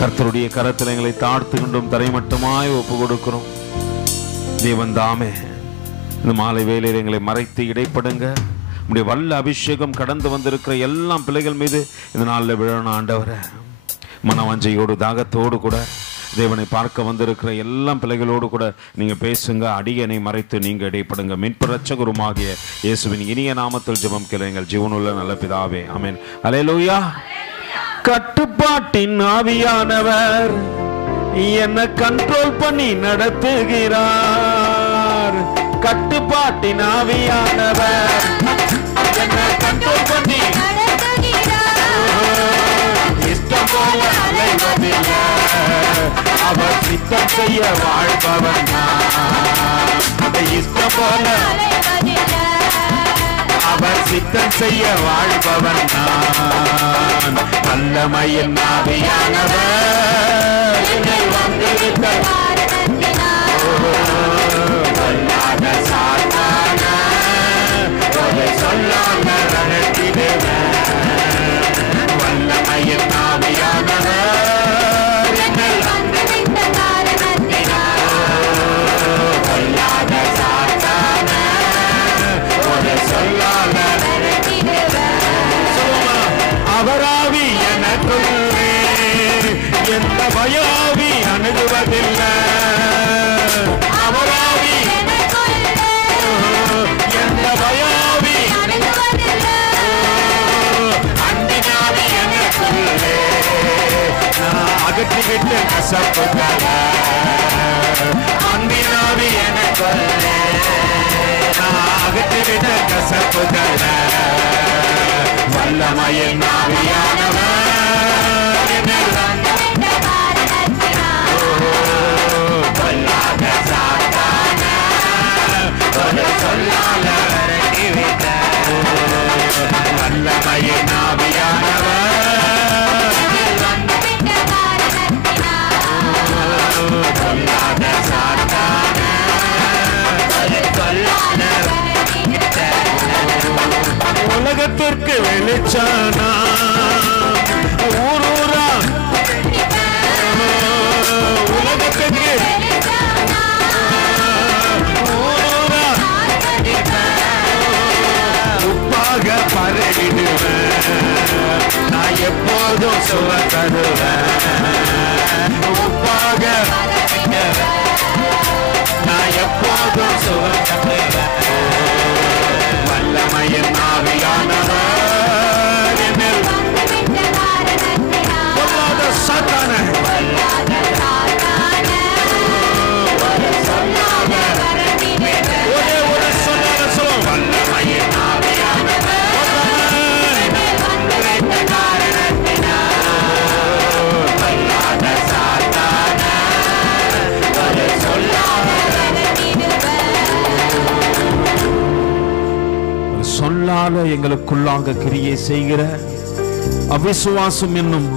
கர்த்தருடைய கரத்தில் எங்களை தாழ்த்து கொண்டும் தரை மட்டுமாய் ஒப்பு கொடுக்கிறோம். தேவன் தாமே இந்த மாலை வேளையில் எங்களை மறைத்து இடைப்படுங்க. உடைய வல்ல அபிஷேகம் கடந்து வந்திருக்கிற எல்லா பிள்ளைகள் மீது இந்த நாளில் விழணும் ஆண்டவரே. மனவாஞ்சையோடு தாகத்தோடு கூட தேவனை பார்க்க வந்திருக்கிற எல்லா பிள்ளைகளோடு கூட நீங்க பேசுங்க. அடியனை மறைத்து நீங்க இடைப்படுங்க. மீட்பு இரட்சகருமாகிய இயேசுவின் இனிய நாமத்தில் ஜெபம் கேளுங்கள் ஜீவனுள்ள நல்ல பிதாவே, ஆமென். அல்லேலூயா. கட்டுப்பாட்டின் ஆவியானவர் என்ன கண்ட்ரோல் பண்ணி நடத்துகிறார். கட்டுப்பாட்டின் ஆவியானவர் என்ன கண்ட்ரோல் பண்ணி இஷ்டம் போல அலைவதில்லை. அவர் சித்தம் செய்ய வாழ்பவன் இஷ்டம் போல அவர் சித்தம் செய்ய வாழ்பவன் நான். வல்லமையின் ஆவியானவர் வந்திருக்க சொல்லாத சாத்தான சொல்லாம நடத்திடுவேன். வல்லமையின் ஆவியானவர் சொல்லாத சாத்தான சொல்லாம அவராவி எனக்குள்ளே எந்த பயாவி அணுகுவதில்லை. அவராவி எந்த பயாவி அன்பினாவி எனக்குள்ளே நான் அகற்றிவிட்டு கசப்புகள. அன்பினாவி எனக்குள்ளே நான் அகற்றிவிட்டு கசப்புகள. வல்லமையின் ஆவியானவர் சொல்லாத சாத்தான சொல்லால வல்லமையின் ஆவியானவர் சொல்லாத சாத்தான சொல்லால உலகத்திற்கு வெளிச்சானா ஊரூரா உலகத்திற்கு ஊரூரா உப்பாக பரவிடுவேன். நான் எப்போதும் சுவ தருவேன். உப்பாக நான் எப்போதும் சுவ தருவேன். வல்லமையின் ஆவியானவர் என்னில் சொல்லாத சாத்தான சொல்லாத ஒரே ஒரு சொல்லாத சொல்லும். வல்லமையின் ஆவியானவர் சொல்லாத சாத்தான சொல்லால எங்களுக்குள்ளாக கிரியை செய்கிற அவிசுவாசம் என்னும்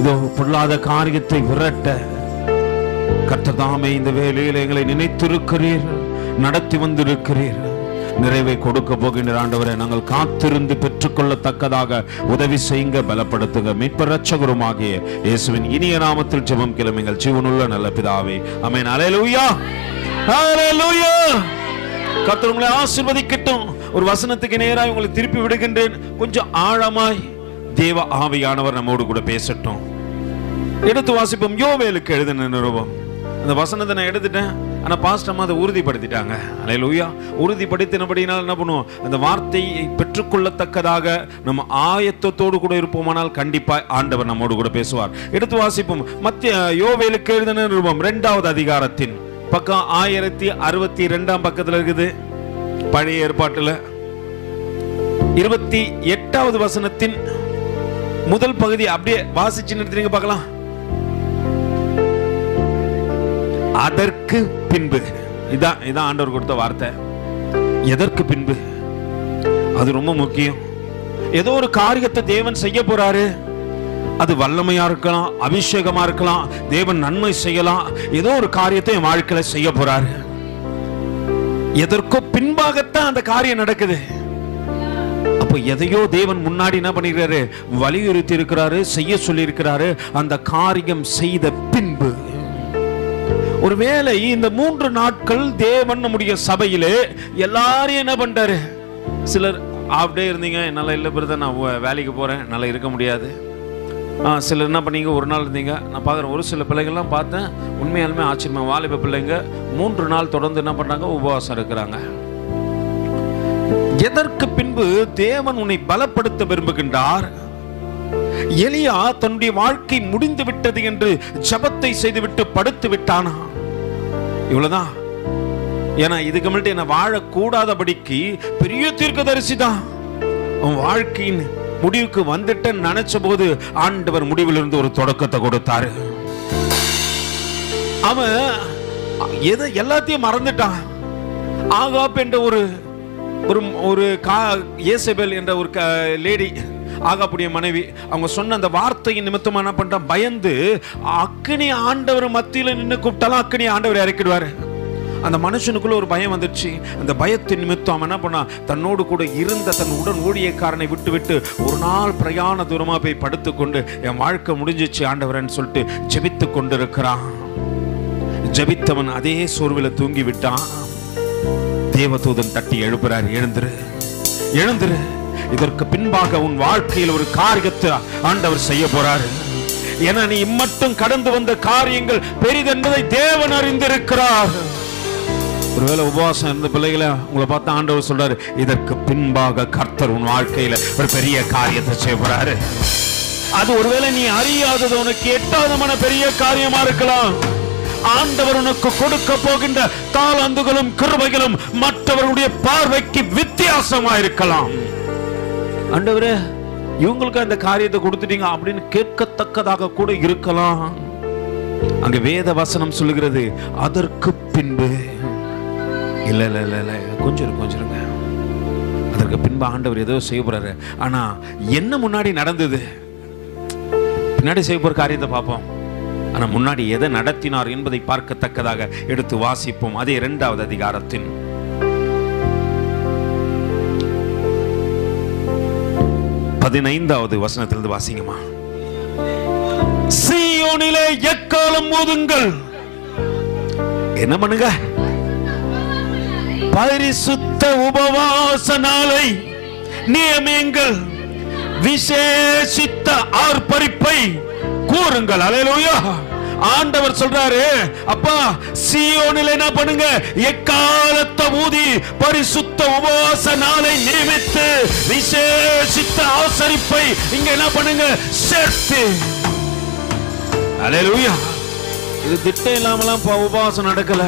இதோ பொல்லாத காரியத்தை விரட்ட கர்த்ததாமே இந்த வேளையில் எங்களை நினைத்திருக்கிறீர், நடத்தி வந்திருக்கிறீர். நிறைவை கொடுக்க போகின்ற ஆண்டவரை நாங்கள் காத்திருந்து பெற்றுக்கொள்ளத்தக்கதாக உதவி செய்யுங்க, பலப்படுத்துங்க. மீட்பு இரட்சகருமாகிய இயேசுவின் இனிய நாமத்தில் ஜெபம் கேளும் எங்கள் ஜீவனுள்ள நல்ல பிதாவே, ஆமென். அல்லேலூயா, அல்லேலூயா. கர்த்தர் உங்களை ஆசீர்வதிக்கட்டும். ஒரு வசனத்துக்கு நேராக உங்களை திருப்பி விடுகின்றேன். கொஞ்சம் ஆழமாய் தேவ ஆவியானவர் நம்மோடு கூட பேசட்டும். எடுத்து வாசிப்போம். யோவேலுக்கு எழுதின நிருபம். அந்த வசனத்தை நான் எடுத்துட்டேன், ஆனா பாஸ்டர் அம்மா அதை உறுதிப்படுத்திட்டாங்க. அல்லேலூயா. உறுதிப்படுத்தினபடினால் என்ன பண்ணுவோம், அந்த வார்த்தையை பெற்றுக்கொள்ளத்தக்கதாக நம்ம ஆயத்தத்தோடு கூட இருப்போமானால் கண்டிப்பாக ஆண்டவர் நம்மோடு கூட பேசுவார். எடுத்து வாசிப்போம். யோவேலுக்கு எழுதின நிருபம் 2வது அதிகாரத்தின் பக்கம் 1062 பக்கத்தில் இருக்குது. பழைய ஏற்பாட்டில் 28வது வசனத்தின் முதல் பகுதி அப்படியே வாசிச்சு நிறுத்திங்க பார்க்கலாம். அதற்கு பின்பு, இதான் ஆண்டவர் கொடுத்த வார்த்தை. எதற்கு பின்பு? அது ரொம்ப முக்கியம். ஏதோ ஒரு காரியத்தை தேவன் செய்ய போறாரு. அது வல்லமையா இருக்கலாம், அபிஷேகமா இருக்கலாம், தேவன் நன்மை செய்யலாம். ஏதோ ஒரு காரியத்தை என் வாழ்க்கையில செய்ய போறாரு. எதற்கோ பின்பாகத்தான் அந்த காரியம் நடக்குது. அப்போ எதையோ தேவன் முன்னாடி என்ன பண்ணிருக்காரு, வலியுறுத்தி இருக்கிறாரு, செய்ய சொல்லி இருக்கிறாரு. அந்த காரியம் செய்த பின்பு ஒருவேளை இந்த 3 நாட்கள் தேவன் நம்முடைய சபையிலே எல்லாரையும் என்ன பண்றாரு, சிலர் அப்படியே இருந்தீங்க, என்னால இல்ல பிரதர் நான் வேலைக்கு போறேன், என்னால இருக்க முடியாது. சிலர் என்ன பண்ணீங்க, ஒரு நாள் இருந்தீங்க. நான் பார்க்குறேன், ஒரு சில பிள்ளைகள்லாம் பார்த்தேன், உண்மையாலுமே ஆச்சரியமா, வாலிப பிள்ளைங்க 3 நாள் தொடர்ந்து என்ன பண்ணாங்க, உபவாசம் இருக்கிறாங்க. எதற்கு பின்பு தேவன் உன்னை பலப்படுத்த விரும்புகின்றார். எலியா தன்னுடைய வாழ்க்கை முடிந்து விட்டது என்று ஜபத்தை செய்துவிட்டு படுத்து விட்டானா? இவ்வளவுதான். ஏன்னா இதுக்கு முன்னாடி என்ன வாழக்கூடாதபடிக்கு பெரிய தீர்க்கதரிசி தான். அவன் வாழ்க்கையின் முடிவுக்கு வந்துட்டு நினைச்ச போது ஆண்டவர் முடிவிலிருந்து ஒரு தொடக்கத்தை கொடுத்தாரு. அவன் எல்லாத்தையும் மறந்துட்டான். ஆகாப் என்ற ஒரு ஏசபேல் என்ற ஒரு லேடி, ஆகாப்புடைய மனைவி, அவங்க சொன்ன அந்த வார்த்தையின் நிமித்தமா என்ன பண்றான், பயந்து அக்கினி ஆண்டவர் மத்தியில நின்று கூப்பிட்டாலும் அக்கினி ஆண்டவர் இறக்கிடுவாரு. அந்த மனுஷனுக்குள்ள ஒரு பயம் வந்துடுச்சு. அந்த பயத்தின் நிமித்தம் அவன் என்ன பண்ணா, தன்னோடு கூட இருந்த தன் உடன் ஊழியக்காரனை விட்டு விட்டு ஒரு நாள் பிரயாண தூரமா போய் படுத்துக்கொண்டு என் வாழ்க்கை முடிஞ்சிச்சு ஆண்டவரன்னு சொல்லிட்டு ஜெபித்து கொண்டு இருக்கிறான். ஜெபித்தவன் அதே சோர்வில் தூங்கி விட்டான். தேவதூதன் தட்டி எழுப்புறார், எழுந்துரு எழுந்துரு, இதற்கு பின்பாக உன் வாழ்க்கையில் ஒரு காரியத்தை ஆண்டவர் செய்ய போறாரு. ஏன்னா நீ இம்மட்டும் கடந்து வந்த காரியங்கள் பெரிதென்பதை தேவன் அறிந்திருக்கிறார். ஒருவேளை உபவாசம் இருந்த பிள்ளைகளை உங்களை பார்த்து ஆண்டவர் சொல்றாரு, இதற்கு பின்பாக கர்த்தர் உன் வாழ்க்கையில ஒரு பெரிய காரியத்தை செய்ய போறாரு. அது ஒருவேளை நீ அறியாதது, உனக்கு எட்டாதமான பெரிய காரியமா இருக்கலாம். ஆண்டவர் உனக்கு கொடுக்க போகின்ற தாளந்துகளும் கிருபைகளும் மற்றவருடைய பார்வைக்கு வித்தியாசமா இருக்கலாம். ஆண்டவரே இவங்களுக்கு அந்த காரியத்தை கொடுத்துட்டீங்க அப்படின்னு கேட்கத்தக்கதாக கூட இருக்கலாம். அங்க வேத வசனம் சொல்லுகிறது, அதற்கு பின்பு. இல்ல இல்ல இல்ல இல்ல கொஞ்சம் அதற்கு பின்பு ஆண்டவர் ஏதோ செய்ய போறாரு. ஆனா என்ன முன்னாடி நடந்தது, பின்னாடி செய்ய போற காரியத்தை பார்ப்போம். ஆனா முன்னாடி எதை நடத்தினார் என்பதை பார்க்கத்தக்கதாக எடுத்து வாசிப்போம். அதே 2வது அதிகாரத்தின் 15வது வசனத்திலிருந்து வாசிங்கம்மா. சீயோனிலே எக்காலம் ஊதுங்கள். என்ன பண்ணுங்க, பரிசுத்த உபவாச நாளை நியமியுங்கள், விசேஷித்த ஆர்ப்பரிப்பை கூறுங்கள். அல்லேலூயா. ஆண்டவர் சொல்றாரு, அப்பா சீயோனில் என்ன பண்ணுங்க, எக்காலத்தை ஊதி பரிசுத்த உபவாச நாளை நியமித்து விசேஷித்த ஆசரிப்பை இங்க என்ன பண்ணுங்க, சேர்த்து. அல்லேலூயா. இது திட்டம் இல்லாமலாம் உபவாசம் நடக்கல.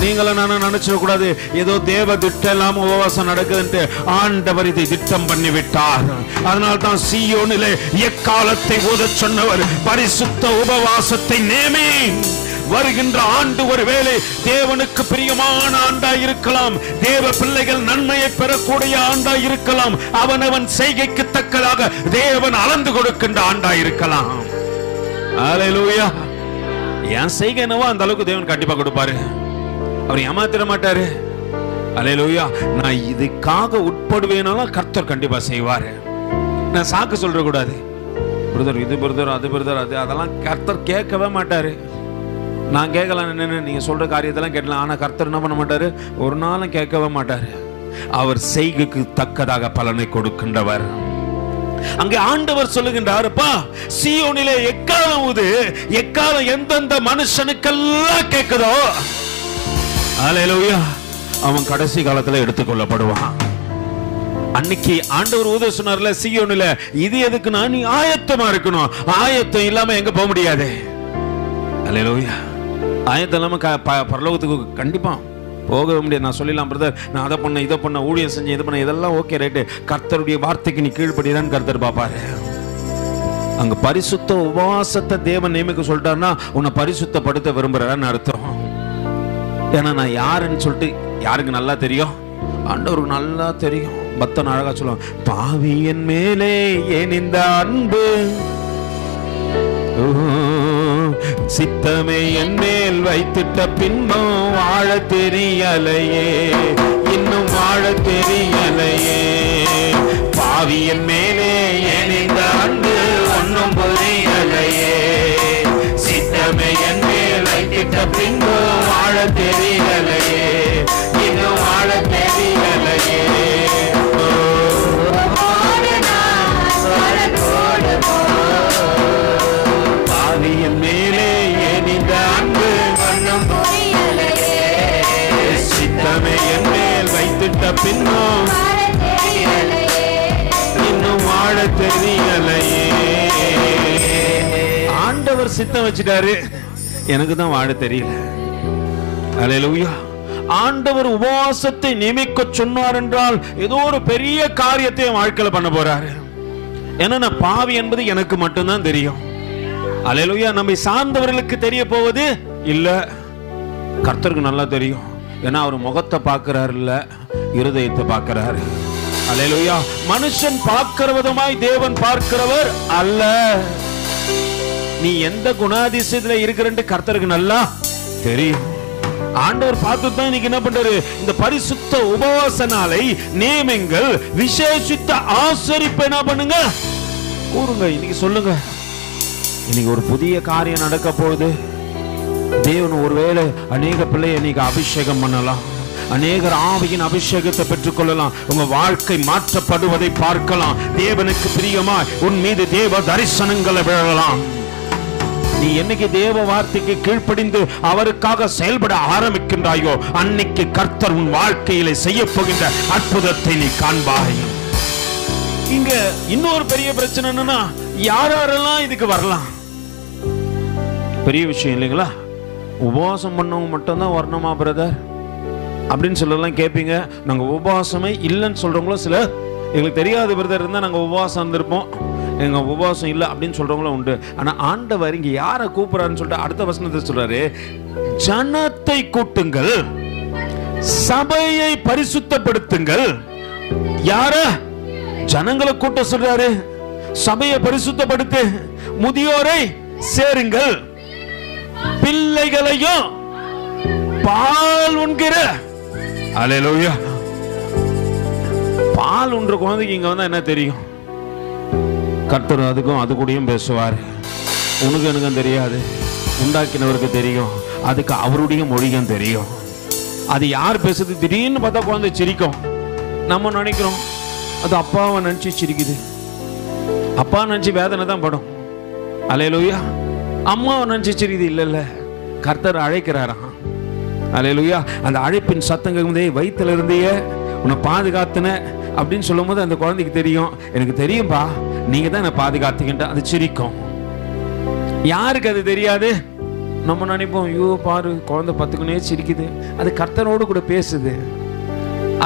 நீங்களும் நானும் நினைச்சிட கூடாது ஏதோ தேவ திட்டம் இல்லாம உபவாசம் நடக்குதுன்ட்டு. ஆண்டவர் இதை திட்டம் பண்ணி விட்டார். அதனால தான் சீயோனிலே எக்காலத்தை ஊத சொன்னவர் பரிசுத்த உபவாசத்தை நேமி. வருகின்ற ஆண்டு ஒருவேளை தேவனுக்கு பிரியமான ஆண்டாய் இருக்கலாம். தேவ பிள்ளைகள் நன்மையை பெறக்கூடிய ஆண்டாய் இருக்கலாம். அவனவன் செய்கைக்கு தக்கதாக தேவன் அளந்து கொடுக்கின்ற ஆண்டாய் இருக்கலாம். அல்லேலூயா. என் செய்கை என்னவோ அந்த அளவுக்கு தேவன் கண்டிப்பா கொடுப்பாரு. அவர் ஏமாத்திர மாட்டாரு. அல்லேலூயா. நான் இதுக்காக உட்படுவேனாலும் கர்த்தர் கண்டிப்பா செய்வாரு. நான் சாக்கு சொல்ற கூடாது, பிரதர் இது பிரதர் அது பிரதர் அது, அதெல்லாம் கர்த்தர் கேட்கவே மாட்டாரு. நான் கேட்கலாம் என்ன, நீங்க சொல்ற காரியத்தெல்லாம் கேட்கலாம். ஆனா கர்த்தர் என்ன பண்ண மாட்டாரு, ஒரு நாளும் கேட்கவே மாட்டாரு. அவர் செய்கைக்கு தக்கதாக பலனை கொடுக்கின்றவர். அங்கே ஆண்டவர் சொல்லுகின்றாருப்பா, சீயோனிலே எக்காலம் ஊது. எக்காலம் எந்தெந்த மனுஷனுக்கெல்லாம் கேட்குதோ, அல்லேலூயா, அவன் கடைசி காலத்துல எடுத்துக்கொள்ளப்படுவான். அன்னைக்கு ஆண்டவர் ஊத சொன்னார்ல சீயோனில, இது எதுக்குன்னா நீ ஆயத்தமா இருக்கணும். ஆயத்தம் இல்லாம எங்க போக முடியாது. அல்லேலூயா. ஆயத்தம் இல்லாம பரலோகத்துக்கு கண்டிப்பா போக முடியாது. நான் சொல்லிடலாம் பிரதர், நான் அதை பண்ண இதை பண்ண ஊழியம் செஞ்சேன் இது பண்ண, இதெல்லாம் ஓகே ரைட்டு. கர்த்தருடைய வார்த்தைக்கு நீ கீழ்ப்படிதான் கர்த்தர் பாப்பாரு. அங்க பரிசுத்த உபவாசத்தை தேவன் நியமிக்க சொல்லிட்டாருன்னா உன்னை பரிசுத்தப்படுத்த விரும்புறான்னு அர்த்தம். ஏன்னா நான் யாருன்னு சொல்லிட்டு யாருக்கு நல்லா தெரியும், ஆண்டவருக்கு நல்லா தெரியும். பக்தன் அழகா சொல்லுவான், பாவியன் மேலே ஏன் இந்த அன்பு, சித்தமே என் மேல் வைத்துட்ட பின்னும் வாழ தெரியலையே, இன்னும் வாழ தெரியலையே. பாவியின் மேலே ஏனிந்த அன்பு ஒன்னும் புரியலையே, சித்தமே என் மேல் வைத்திட்ட பின்பு வாழ தெரியலையே, இன்னும் வாழ தெரியலையே. பாவியின் மேலே ஏனிந்த அன்பு ஒன்னும் புரியலையே, சித்தமே என் மேல் வைத்திட்ட பின்னும் இன்னும் வாழ தெரியலையே. ஆண்டவர் சித்தம் வச்சிட்டாரு, எனக்கு தான் வாழ தெரியல. அல்லேலூயா. ஆண்டவர் உபவாசத்தை நியமிக்க சொன்னார் என்றால் ஏதோ ஒரு பெரிய காரியத்தை வாழ்க்கையில பண்ண போறாரு. ஏன்னா பாவி என்பது எனக்கு மட்டும்தான் தெரியும். அல்லேலூயா. நம்மை சார்ந்தவர்களுக்கு தெரிய போவது இல்ல, கர்த்தருக்கு நல்லா தெரியும். ஏன்னா அவர் முகத்தை பார்க்கிறார் இல்ல, இருதயத்தை பார்க்கிறாரு. அல்லேலூயா. மனுஷன் பார்க்கிற விதமாய் தேவன் பார்க்கிறவர் அல்ல. நீ எந்த குணாதிசயத்துல இருக்கிறன்னு கர்த்தருக்கு நல்லா தெரியும். ஆண்டவர் பார்த்து தான் இன்னைக்கு என்ன பண்றாரு, இந்த பரிசுத்த உபவாச நாளை நியமங்கள், விசேஷித்த ஆசரிப்பு என்ன பண்ணுங்க, கூறுங்க. இன்னைக்கு சொல்லுங்க, இன்னைக்கு ஒரு புதிய காரியம் நடக்க போகுது. தேவன் ஒருவேளை அநேக பிள்ளையை இன்னைக்கு அபிஷேகம் பண்ணலாம், அநேகர் ஆவியின் அபிஷேகத்தை பெற்றுக்கொள்ளலாம், உங்க வாழ்க்கை மாற்றப்படுவதை பார்க்கலாம். தேவனுக்கு பிரியமாய் உன் மீது தேவ தரிசனங்களை விழலாம். நீ என்னைக்கு தேவ வார்த்தைக்கு கீழ்ப்படிந்து அவருக்காக செயல்பட ஆரம்பிக்கின்றாயோ, அன்னைக்கு கர்த்தர் உன் வாழ்க்கையிலே செய்ய போகின்ற அற்புதத்தை நீ காண்பாய். இங்க இன்னொரு பெரிய பிரச்சனை என்னன்னா, யாரெல்லாம் இதுக்கு வரலாம்? பெரிய விஷயம் இல்லைங்களா? உபவாசம் பண்ணவங்க மட்டும்தான் வரணுமா பிரதர் அப்படின்னு சொல்லலாம் கேட்பீங்க. நாங்க உபவாசமே இல்லைன்னு சொல்றவங்களும் சில, எங்களுக்கு தெரியாது பிரதர் இருந்தா நாங்க உபவாசம் இருந்திருப்போம், எங்க உபவாசம் இல்லை அப்படின்னு சொல்றவங்களும் உண்டு. ஆனா ஆண்டவர் இங்க யாரை கூப்பிடுறாருன்னு சொல்லிட்டு அடுத்த வசனத்தை சொல்றாரு, ஜனத்தை கூட்டுங்கள், சபையை பரிசுத்தப்படுத்துங்கள். யார? ஜனங்களை கூட்ட சொல்றாரு, சபையை பரிசுத்தப்படுத்து, முதியோரை சேருங்கள், பிள்ளைகளையும் பால் உண்கிற. அல்லேலூயா. பால் உண்ற குழந்தைக்கு இங்க வந்தா என்ன தெரியும்? கர்த்தர் அதுக்கும் அது கூடயும் பேசுவார். உனக்கு எனக்கும் தெரியாது, உண்டாக்கினவருக்கு தெரியும். அதுக்கு அவருடைய மொழியும் தெரியும். அது யார் பேசுறது திடீர்னு பார்த்தா குழந்தை சிரிக்கும். நம்ம நினைக்கிறோம் அது அப்பாவை நினைச்சு சிரிக்குது, அப்பா நினைச்சு வேதனை தான் படும். அல்லேலூயா. அம்மாவை நினைச்சு சிரிக்குது. இல்ல இல்ல, கர்த்தர் அழைக்கிறாராம். அல்லேலூயா. அந்த அழைப்பின் சத்தம் வயிற்றுல இருந்தே உன்னை பாதுகாத்துன அப்படின்னு சொல்லும் போது அந்த குழந்தைக்கு தெரியும், எனக்கு தெரியும்பா, நீங்க தான் என்ன பாதுகாத்தீங்கன்ட்டு அது சிரிக்கும். யாருக்கு அது தெரியாது? நம்ம நினைப்போம், ஐயோ பாரு குழந்தை பத்துக்குனே சிரிக்குது. அது கர்த்தரோடு கூட பேசுது.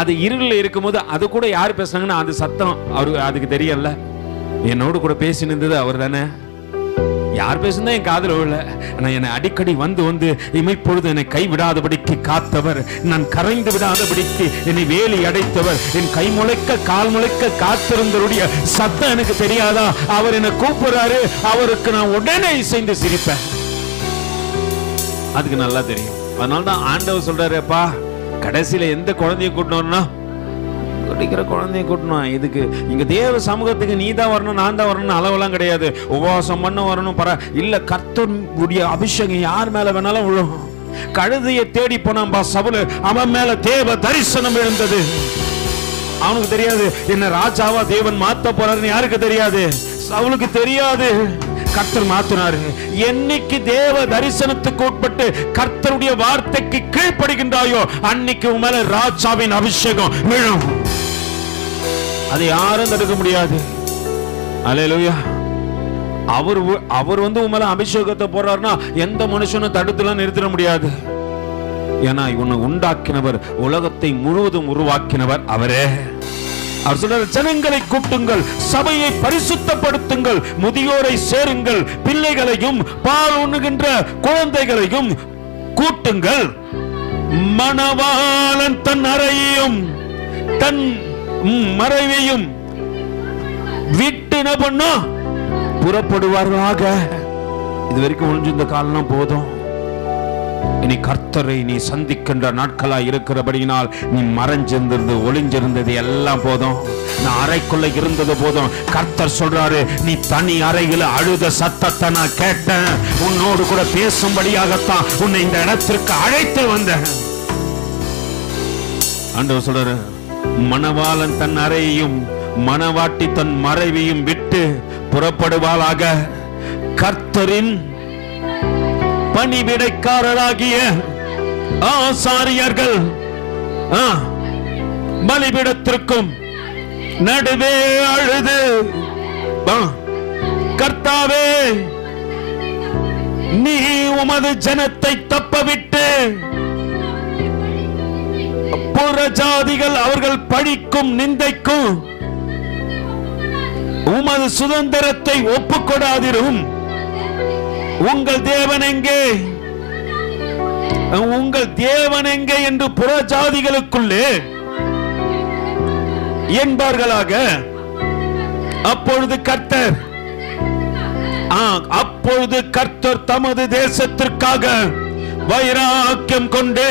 அது இருளில் இருக்கும் போது அது கூட யார் பேசுனாங்கன்னா அது சத்தம் அவருக்கு அதுக்கு தெரியல. என்னோடு கூட பேசினது அவர் தானே. யார் பேசுனா என் காதல் விழல. ஆனால் என்னை அடிக்கடி வந்து வந்து இமைப்பொழுது என்னை கைவிடாதபடிக்கு காத்தவர், நான் கரைந்து விடாதபடிக்கு என்னை வேலி அடைத்தவர், என் கை முளைக்க கால் முளைக்க காத்திருந்தவருடைய சத்தம் எனக்கு தெரியாதா? அவர் என்னை கூப்பிடுறாரு, அவருக்கு நான் உடனே இசைந்து சிரிப்பேன். அதுக்கு நல்லா தெரியும். அதனால்தான் ஆண்டவர் சொல்றாரு, அப்பா கடைசியில எந்த குழந்தைய கூட்டணும்னா குடிக்கிற குழந்தைய கூட்டணும். இதுக்கு இங்க தேவ சமூகத்துக்கு நீ தான் வரணும், நான் தான் வரணும் அளவெல்லாம் கிடையாது. உபவாசம் பண்ண வரணும் இல்ல, கர்த்தருடைய அபிஷேகம் யார் மேல வேணாலும் விழும். கழுதையை தேடி போனான்பா சவுல், அவன் மேல தேவ தரிசனம் விழுந்தது. அவனுக்கு தெரியாது என்ன ராஜாவா தேவன் மாத்த போறாருன்னு. யாருக்கு தெரியாது? சவுலுக்கு தெரியாது. கர்த்தர் மாத்தினாரு. என்னைக்கு தேவ தரிசனத்துக்கு உட்பட்டு கர்த்தருடைய வார்த்தைக்கு கீழ்ப்படுகின்றாயோ அன்னைக்கு உன் மேல ராஜாவின் அபிஷேகம் விழும். அதை யாரும் தடுக்க முடியாது. அல்லேலூயா. அவர் உன் மேல அபிஷேகத்தை போறாருன்னா எந்த மனுஷனும் தடுத்துலாம் நிறுத்திட முடியாது. ஏன்னா உன்னை உண்டாக்கினவர், உலகத்தை முழுவதும் உருவாக்கினவர் அவரே. அவர் சொல்றார், ஜனங்களை கூட்டுங்கள், சபையை பரிசுத்தப்படுத்துங்கள், முதியோரை சேருங்கள், பிள்ளைகளையும் பால் உண்ணுகின்ற குழந்தைகளையும் கூட்டுங்கள். மணவாளன் தன் அறையையும் தன் மறைவையும் விட்டு என்ன பண்ணும்? புறப்படுவார்களாக. இது வரைக்கும் ஒழிஞ்சிருந்த காலம் போதும். இனி கர்த்தரை நீ சந்திக்கின்ற நாட்களா இருக்கிறபடியினால் நீ மறைஞ்சிருந்தது ஒளிஞ்சிருந்தது எல்லாம் போதும். நான் அறைக்குள்ள இருந்தது போதும். கர்த்தர் சொல்றாரு, நீ தனி அறையில் அழுத சத்தத்தை நான் கேட்டேன். உன்னோடு கூட பேசும்படியாகத்தான் உன்னை இந்த இடத்திற்கு அழைத்து வந்தேன். ஆண்டவர் சொல்றாரு, மணவாளன் தன் அறையையும் மணவாட்டி தன் மறைவையும் விட்டு புறப்படுவாளாக. கர்த்தரின் பணிவிடைக்காரராகிய ஆசாரியர்கள் பலிபீடத்திற்கும் நடுவே அழுது, கர்த்தாவே, நீ உமது ஜனத்தை தப்பவிட்டு புறஜாதிகள் அவர்கள் பழிக்கும் நிந்தைக்கும் உமது சுதந்திரத்தை ஒப்புக்கொடாதிரும். உங்கள் தேவன் எங்கே, உங்கள் தேவன் எங்கே என்று புறஜாதிகளுக்குள்ளே என்பார்களாக. அப்பொழுது கர்த்தர் தமது தேசத்திற்காக வைராக்கியம் கொண்டு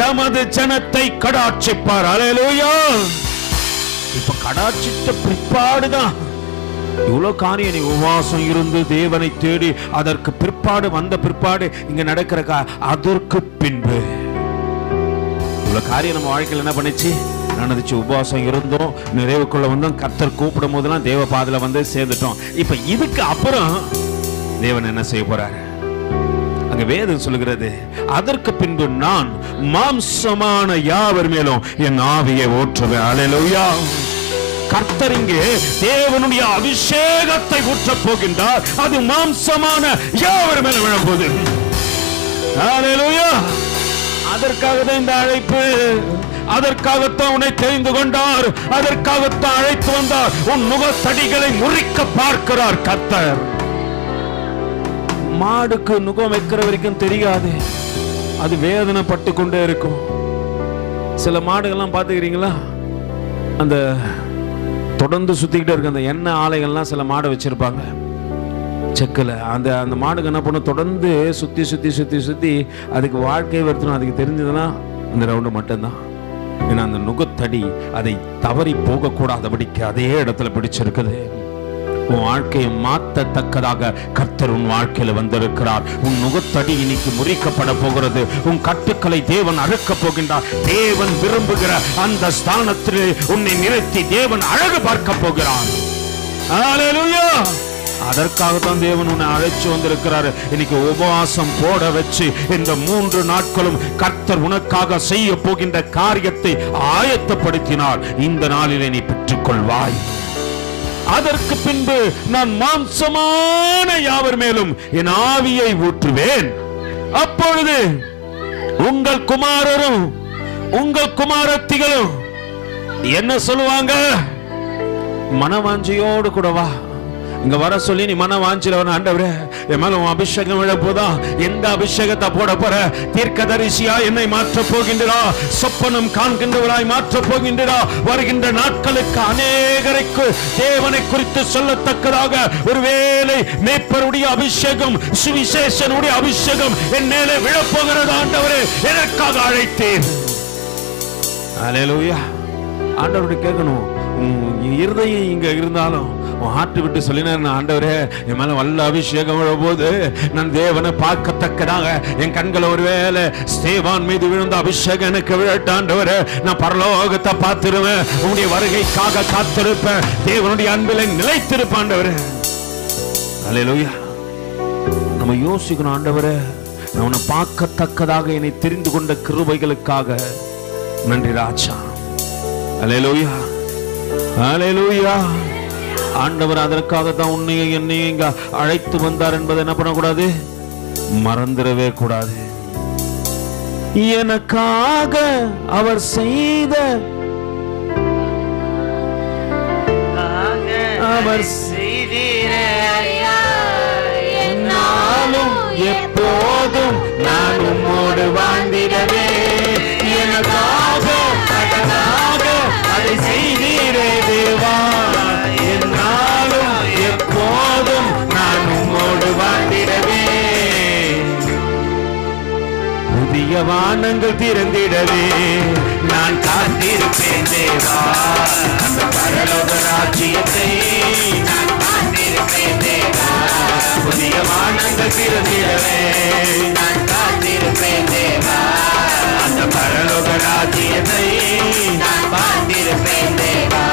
தமது ஜனத்தை கடாட்சிப்பார். அல்லேலூயா. இப்ப கடாட்சித்த பிற்பாடுதான் இவ்வளவு காரியம். நீ உபவாசம் இருந்து தேவனை தேடி அதற்கு பிற்பாடு வந்த பிற்பாடு இங்க நடக்கிற அதற்கு பின்பு இவ்வளவு காரியம் நம்ம வாழ்க்கையில் என்ன பண்ணிச்சு நடந்துச்சு. உபவாசம் இருந்தோம், நிறைவுக்குள்ள வந்தோம், கர்த்தர் கூப்பிடும் போதெல்லாம் தேவ பாதையில வந்து சேர்ந்துட்டோம். இப்ப இதுக்கு அப்புறம் தேவன் என்ன செய்ய போறாரு? அங்க வேதம் சொல்லுகிறது, அதற்கு பின்பு நான் மாம்சமான யாவர் மேலும் என் ஆவியை ஊற்றுவேன். அல்லேலூயா. கர்த்தர் இங்கே தேவனுடைய அபிஷேகத்தை ஊற்றப் போகின்றார். அது மாம்சமான யாவர் மேலும் விழப்போகுது. அல்லேலூயா. அதற்காக தான் இந்த அழைப்பு. அதற்காகத்தான் உன்னை தெரிந்து கொண்டார். அதற்காகத்தான் அழைத்து வந்தார். உன் முகத்தடிகளை முறிக்க பார்க்கிறார் கர்த்தர். மாடுக்கு நுகம் வைக்கிற வரைக்கும் தெரியாது, அது வேதனை பட்டு கொண்டே இருக்கும். சில மாடுகள்லாம் பார்த்துக்கிறீங்களா, அந்த தொடர்ந்து சுத்திக்கிட்டே இருக்கு. அந்த எண்ணெய் ஆலைகள்லாம் சில மாடை வச்சிருப்பாங்க செக்கில். அந்த மாடுக்கு என்ன பண்ணும், தொடர்ந்து சுத்தி சுத்தி சுத்தி சுத்தி அதுக்கு வாழ்க்கையை வருத்தணும். அதுக்கு தெரிஞ்சதுன்னா அந்த ரவுண்டு மட்டும்தான். ஏன்னா அந்த நுகத்தடி அதை தவறி போகக்கூடாதபடிக்கு அதே இடத்துல பிடிச்சிருக்குது. உன் வாழ்க்கையை மாற்றத்தக்கதாக கர்த்தர் உன் வாழ்க்கையில வந்திருக்கிறார். உன் நுகத்தடி இன்னைக்கு முறிக்கப்பட போகிறது. உன் கட்டுக்களை தேவன் அறுக்க போகின்றார். தேவன் விரும்புகிற அந்த ஸ்தானத்திலே உன்னை நிறுத்தி தேவன் அழகு பார்க்க போகிறார். அல்லேலூயா. அதற்காகத்தான் தேவன் உன்னை அழைச்சு வந்திருக்கிறார். இன்னைக்கு உபவாசம் போட வச்சு இந்த 3 நாட்களும் கர்த்தர் உனக்காக செய்ய போகின்ற காரியத்தை ஆயத்தப்படுத்தினார். இந்த நாளிலே நீ பெற்றுக்கொள்வாய். அதற்கு பின்பு நான் மாம்சமான யாவர் மேலும் என் ஆவியை ஊற்றுவேன். அப்பொழுது உங்கள் குமாரரும் உங்கள் குமாரத்திகளும் என்ன சொல்லுவாங்க? மனவாஞ்சியோடு கூட வா. இங்க வர சொல்லி நீ மன வாஞ்சிலவன, ஆண்டவரே என் மேல உன் அபிஷேகம் விழ போதா, எந்த அபிஷேகத்தை போட போற? தீர்க்கதரிசியா என்னை மாற்ற போகின்றா, சொப்பனம் காண்கின்றவராய் மாற்ற போகின்றா. வருகின்ற நாட்களுக்கு அநேகருக்கு தேவனை குறித்து சொல்லத்தக்கதாக ஒருவேளை மேய்ப்பருடைய அபிஷேகம், சுவிசேஷனுடைய அபிஷேகம் என் மேலே விழப்போகிறது. ஆண்டவரே எனக்காக அழைத்தேன். அல்லேலூயா. ஆண்டவருடைய கேட்கணும், இருதயம் இங்க இருந்தாலும் ஹார்ட் விட்டு சொல்லினேன், ஆண்டவரே என் மேல வல்ல அபிஷேகம் விழும்போது நான் தேவனை பார்க்கத்தக்கதாக என் கண்கள் ஒருவேளை ஸ்தேவான் மீது விழுந்த அபிஷேகம் எனக்கு விழட்ட. ஆண்டவரே நான் பரலோகத்தை பார்த்திருவேன், உன்னுடைய வருகைக்காக காத்திருப்பேன், தேவனுடைய அன்பில் நிலைத்திருப்பேன். ஆண்டவரே அல்லேலூயா. நம்ம யோசிக்கணும், ஆண்டவரே நான் உன்னை பார்க்கத்தக்கதாக என்னை தெரிந்து கொண்ட கிருபைகளுக்காக நன்றி ராஜா. அல்லேலூயா. அல்லேலூயா. ஆண்டவர் அதற்காகத்தான் உன்னையும் என்னையும் இங்க அழைத்து வந்தார் என்பதை என்ன பண்ணக்கூடாது, மறந்துடவே கூடாது. எனக்காக அவர் செய்த அவர் என்னாலும் எப்போதும் நான் உம்மோடு வாழ்ந்திடவே. எனக்காக அதை செய்தீரே தேவா, வானங்கள் திறந்திடவே நான் காத்திருப்பேன் தேவா. அந்த பரலோக ராஜ்யத்தை நான் காத்திருப்பேன் தேவா. புதிய வானங்கள் திறந்திடவே நான் காத்திருப்பேன் தேவா. அந்த பரலோக ராஜ்யத்தை நான் காத்திருப்பேன் தேவா.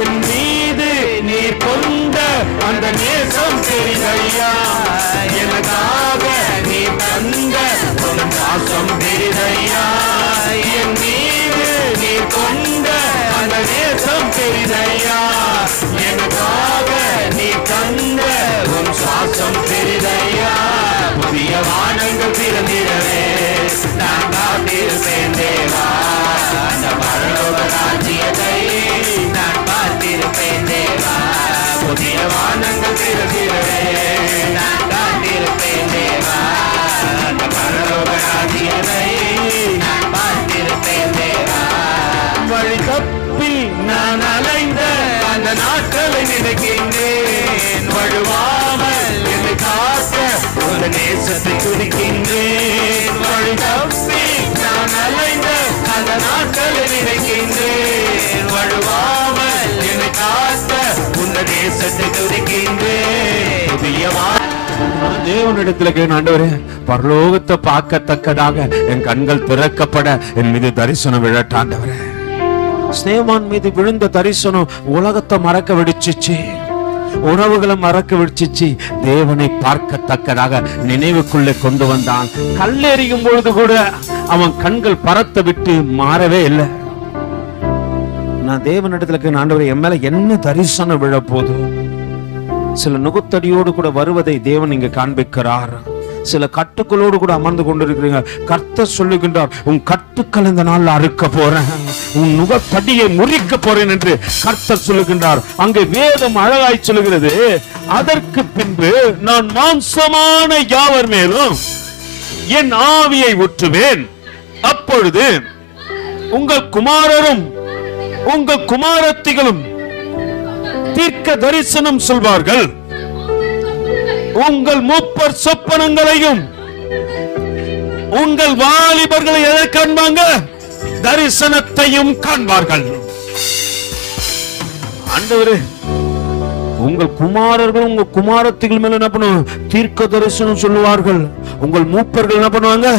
என் மீது நீர் கொண்ட அந்த நேசம் பெரிதையா, எனக்காக நீ தந்த ஒரு பாசம் பெரிதையா. என் மீது நீ கொண்ட அந்த நேசம் பெரிதையா, எனக்காக நீ தந்த ஒரு சுவாசம் பெரிதையா. புதிய வானங்கள் திறந்திடவே நான் காத்திருப்பேன் தேவா. அந்த பரலோக ராஜ்யத்தை நான் காத்திருப்பேன் தேவா. புதிய வானங்கள் திறந்திடவே நான் காத்திருப்பேன் தேவா. அந்த பரலோக ராஜ்யத்தை நான் காத்திருப்பேன் தேவா. வழி தப்பி நான் அலைந்த அந்த நாட்களை நினைக்கின்றேன். வழுவாமல் என்னை காக்க ஒரு நேசத்தை துடிக்கின்றேன். வழி தப்பி நான் அலைந்த அந்த நாட்களை நினைக்கின்றேன். வழுவாமல் என்னை காக்க உந்த நேசத்தை துடிக்கின்றேன். புதிய தேவனிடத்துல கேட்க, ஆண்டவரே பரலோகத்தை பார்க்கத்தக்கதாக என் கண்கள் திறக்கப்பட என் மீது தரிசனம் விழட்டாண்டவரே. ஸ்நேகமான் மீது விழுந்த தரிசனம் உலகத்தை மறக்க விடுச்சிச்சு, உறவுகளை மறக்க விடுச்சிச்சு. தேவனை பார்க்கத்தக்கதாக நினைவுக்குள்ளே கொண்டு வந்தான். கல்லெறியும் பொழுது கூட அவன் கண்கள் பறத்தை விட்டு மாறவே இல்லை. நான் தேவனிடத்துல ஆண்டவரே என் மேல என்ன தரிசனம் விழ போதும்? சில நுகத்தடியோடு கூட வருவதை தேவன் இங்க காண்பிக்கிறார். சில கட்டுக்களோடு கூட அமர்ந்து கொண்டிருக்கிறீங்க. கர்த்தர் சொல்லுகின்றார், உன் கட்டுக்கள் இந்த நாள்ல அறுக்க போறேன், உன் நுகத்தடியை முறிக்க போறேன் என்று கர்த்தர் சொல்லுகின்றார். அங்கே வேதம் அழகாய் சொல்லுகிறது, அதற்கு பின்பு நான் மாம்சமான யாவர் மேலும் என் ஆவியை ஊற்றுவேன். அப்பொழுது உங்கள் குமாரரும் உங்கள் குமாரத்திகளும் தீர்க்க தரிசனம் சொல்வார்கள். உங்கள் மூப்பர் சொப்பனங்களையும் உங்கள் வாலிபர்களை எதை காண்பாங்க? தரிசனத்தையும் காண்பார்கள். ஆண்டவரே, உங்கள் குமாரர்கள் உங்கள் குமாரத்திகள் மேல என்ன பண்ணுவாங்க? தீர்க்க தரிசனம் சொல்லுவார்கள். உங்கள் மூப்பர்கள் என்ன பண்ணுவாங்க?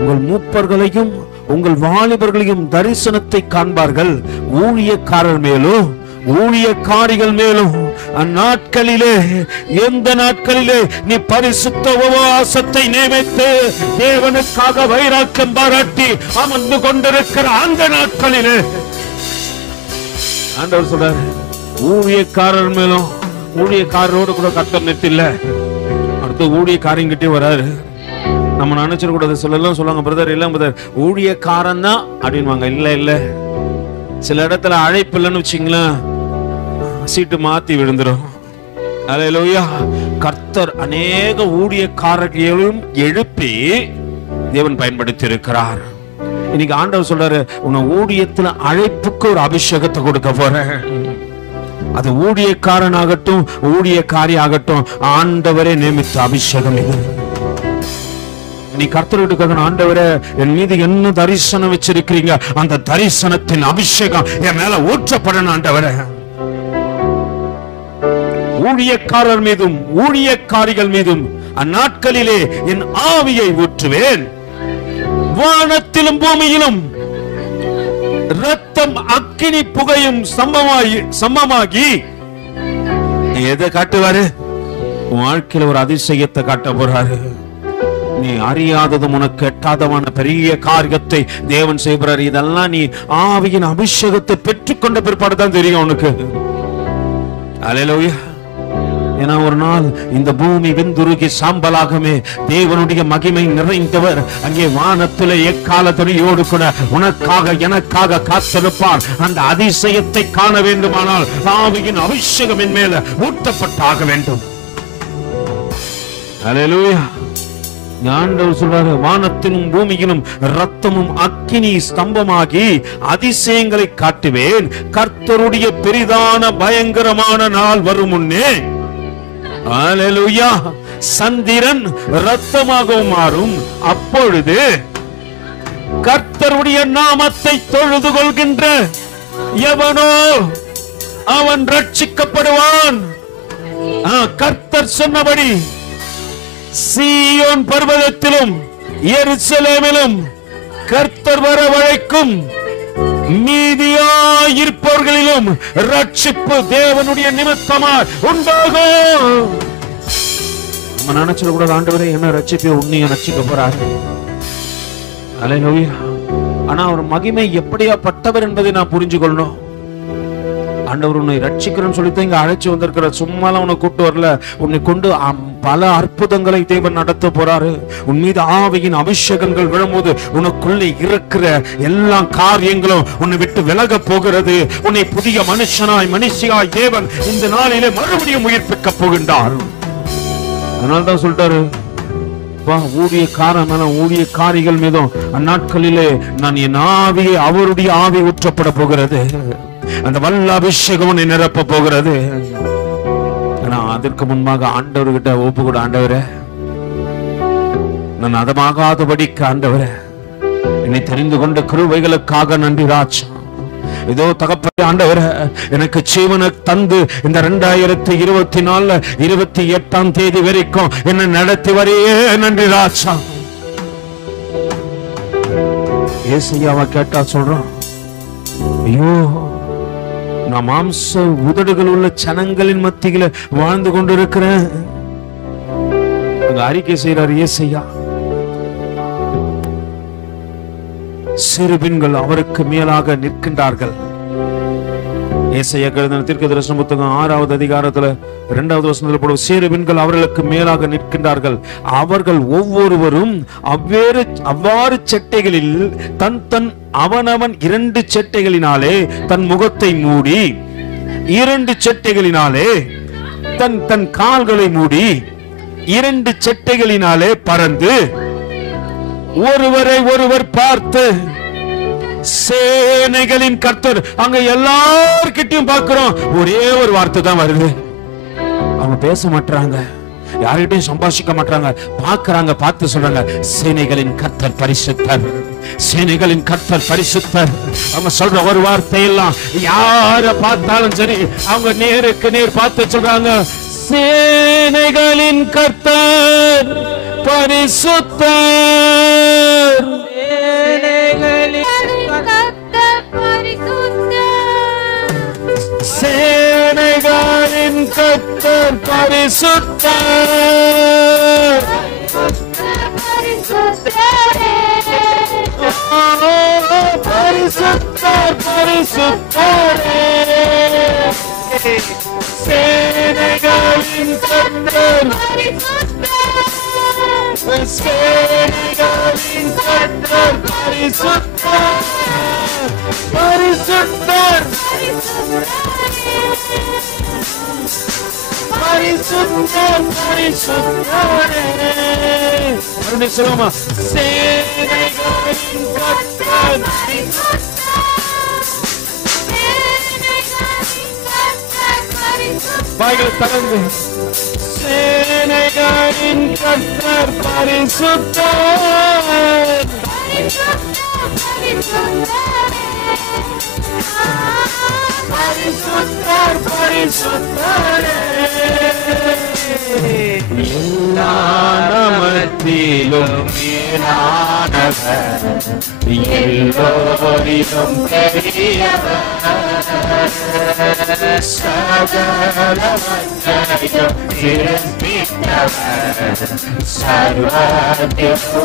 உங்கள் மூப்பர்களையும் உங்கள் வாலிபர்களையும் தரிசனத்தை காண்பார்கள். ஊழியக்காரர் மேலும் ஊழியக்காரிகள் மேலும் அந்நாட்களிலே, எந்த நாட்களிலே நீ பரிசுத்த உபவாசத்தை நியமித்து தேவனுக்காக வைராக்கியம் பாராட்டி அமர்ந்து கொண்டிருக்கிற அந்த நாட்களிலே ஆண்டவர் சொல்றாரு, ஊழியக்காரர் மேலும். ஊழியக்காரரோடு கூட கர்த்தர் நிறுத்தில்ல, அடுத்து ஊழியக்காரங்கிட்டே வராரு. நம்ம நினைச்சிடக்கூடாது. சொல்லலாம் சொல்லுவாங்க, பிரதர் இல்ல பிரதர் ஊழியக்காரன் தான் அப்படின்வாங்க. இல்ல இல்ல, சில இடத்துல அழைப்பு இல்லைன்னு வச்சுங்களேன், சீட்டு மாத்தி விழுந்துரும். அல்லேலூயா. கர்த்தர் அநேக ஊழியக்காரர்களையும் எழுப்பி தேவன் பயன்படுத்தி இருக்கிறார். இன்னைக்கு ஆண்டவர் சொல்றாரு, உன்னை ஊழியத்துல அழைப்புக்கு ஒரு அபிஷேகத்தை கொடுக்க போறேன். அது ஊழியக்காரன் ஆகட்டும் ஊழியக்காரி ஆகட்டும், ஆண்டவரே நியமித்த அபிஷேகம் இது. நீ கர்த்தருக்கு, ஆண்டவரே என் மீது என்ன தரிசனம் வச்சிருக்கிறீங்க, அந்த தரிசனத்தின் அபிஷேகம் என் மேல ஊற்றப்படணும் ஆண்டவரே. ஊழியக்காரர் மீதும் ஊழியக்காரிகள் மீதும் அந்நாட்களிலே என் ஆவியை ஊற்றுவேன். வானத்திலும் பூமியிலும் ரத்தம் அக்கினி புகையும் சம்பமாகி எதை காட்டுவாரு? வாழ்க்கையில ஒரு அதிசயத்தை காட்ட போறாரு. நீ அறியாததும் உனக்கு எட்டாதமான பெரிய காரியத்தை தேவன் செய்கிறார். இதெல்லாம் நீ ஆவியின் அபிஷேகத்தை பெற்றுக்கொண்ட பிற்பாடுதான் தெரியும் உனக்கு. அல்லேலூயா. ஏன்னா ஒரு நாள் இந்த பூமி வெந்துருகி சாம்பலாகவே தேவனுடைய மகிமை நிறைந்தவர் அங்கே வானத்திலே எக்காலத்தொலியோடு கூட உனக்காக எனக்காக காத்திருப்பார். அந்த அதிசயத்தை காண வேண்டுமானால் ஆவியின் அபிஷேகம் என் மேல ஊற்றப்பட்டாக வேண்டும். அல்லேலூயா. ஆண்டவர் சொல்றாரு, வானத்திலும் பூமியிலும் ரத்தமும் அக்கினி ஸ்தம்பமாகி அதிசயங்களை காட்டுவேன். கர்த்தருடைய பெரிதான பயங்கரமான நாள் வரும் முன்னே அல்லேலூயா சந்திரன் ரத்தமாக மாறும். அப்பொழுது கர்த்தருடைய நாமத்தை தொழுது கொள்கின்ற எவனோ அவன் ரட்சிக்கப்படுவான். கர்த்தர் சொன்னபடி சீயோன் பர்வதத்திலும் எருசலேமிலும் கர்த்தர் வரவழைக்கும் மீதியாயிருப்பவர்களிலும் ரட்சிப்பு தேவனுடைய நிமித்தமாய் உண்டாகும். நம்ம நினைச்சிட கூட ஆண்டவரே என்ன ரட்சிப்பை உன்னையும் ரட்சிக்க போறாரு. அல்லேலூயா. ஆனா அவர் மகிமை எப்படியாப்பட்டவர் என்பதை நான் புரிஞ்சு கொள்ளணும். ஆண்டவர் உன்னை ரட்சிக்கிறேன்னு சொல்லித்தான் இங்க அழைச்சு வந்திருக்கிற. சும்மாலாம் உன்னை கூட்டு வரல. உன்னை கொண்டு பல அற்புதங்களை தேவன் நடத்த போறாரு. உன் மீது ஆவியின் அபிஷேகங்கள் விழும்போது உனக்குள்ளே இருக்கிற எல்லா காரியங்களும் உன்னை விட்டு விலக போகிறது. உன்னை புதிய மனுஷியாய் தேவன் இந்த நாளிலே மறுபடியும் உயிர்ப்பிக்க போகின்றார். அதனால்தான் சொல்லிட்டாரு, ஊழியக்காரன் மேலும் ஊழியக்காரிகள் மீதும் அந்நாட்களிலே நான் என் ஆவியை அவருடைய ஆவி ஊற்றப்பட போகிறது. அந்த வல்ல அபிஷேகம் நிரப்ப போகிறது. அதற்கு முன்பாக ஆண்டவர்கிட்ட ஒப்பு கூட, ஆண்டவரே நான் அதமாகாதபடிக்கு ஆண்டவரே என்னை தெரிந்து கொண்ட கிருபைகளுக்காக நன்றி ராஜா. இதோ தகப்பனே ஆண்டவரே எனக்கு ஜீவனை தந்து இந்த 2024 28ஆம் தேதி வரைக்கும் என்ன நடத்தி வரையே நன்றி ராஜா. ஏசையாவை கேட்டா சொல்றான், ஐயோ நான் மாம்ச உதடுகள் உள்ள சனங்களின் மத்தியில வாழ்ந்து கொண்டிருக்கிறேன். அறிக்கை செய்யறார் ஏசையா. சிறுபின்கள் அவருக்கு மேலாக நிற்கின்றார்கள். ஏசையா எழுதின தீர்க்கதரிசன புத்தகம் 6வது அதிகாரத்துல 2வது வசனத்துல போடும், சிறுபின்கள் அவர்களுக்கு மேலாக நிற்கின்றார்கள். அவர்கள் ஒவ்வொருவரும் அவ்வாறு செட்டைகளில் தன் அவனவன் 2 செட்டைகளினாலே தன் முகத்தை மூடி, 2 செட்டைகளினாலே தன் கால்களை மூடி, 2 செட்டைகளினாலே பறந்து ஒருவரை ஒருவர் பார்த்து, சேனைகளின் கர்த்தர். அங்க எல்லார்கிட்டையும் பார்க்கிறோம், ஒரே ஒரு வார்த்தை தான் வருது. அவங்க பேச மாட்டாங்க, யார்கிட்டையும் சம்பாஷிக்க மாட்டாங்க, பார்க்கறாங்க, பார்த்து சொல்றாங்க, சேனைகளின் கர்த்தர் பரிசுத்தர், சேனைகளின் கர்த்தர் பரிசுத்தர். அவங்க சொல்ற ஒரு வார்த்தை எல்லாம் யார பார்த்தாலும் சரி அவங்க நேருக்கு நேர் பார்த்து சொல்றாங்க, சேனைகளின் கர்த்தர் பரிசுத்தர், சேனைகளின் கர்த்தர் பரிசுத்தர், பரிசுத்தர் பரிசுத்தரே, சேனைகளின் கர்த்தர் சேனைகளின் கர்த்தர் பரிசுத்தர், பரிசுத்தர் பரிசுத்தர் பரிசுத்தரே. மறுபடியும் சொல்லுமா, சேனைகளின் கர்த்தர் வாய்களை திறந்து, சேனைகளின் கர்த்தர் பரிசுத்தர், பரிசுத்தர் பரிசுத்தரே. எல்லா நமத்திலும் மேலானவர், எல்லோரிலும் பெரியவர், சகலவற்றையும் சிருஷ்டித்தவர், சர்வதியுயரிவர்.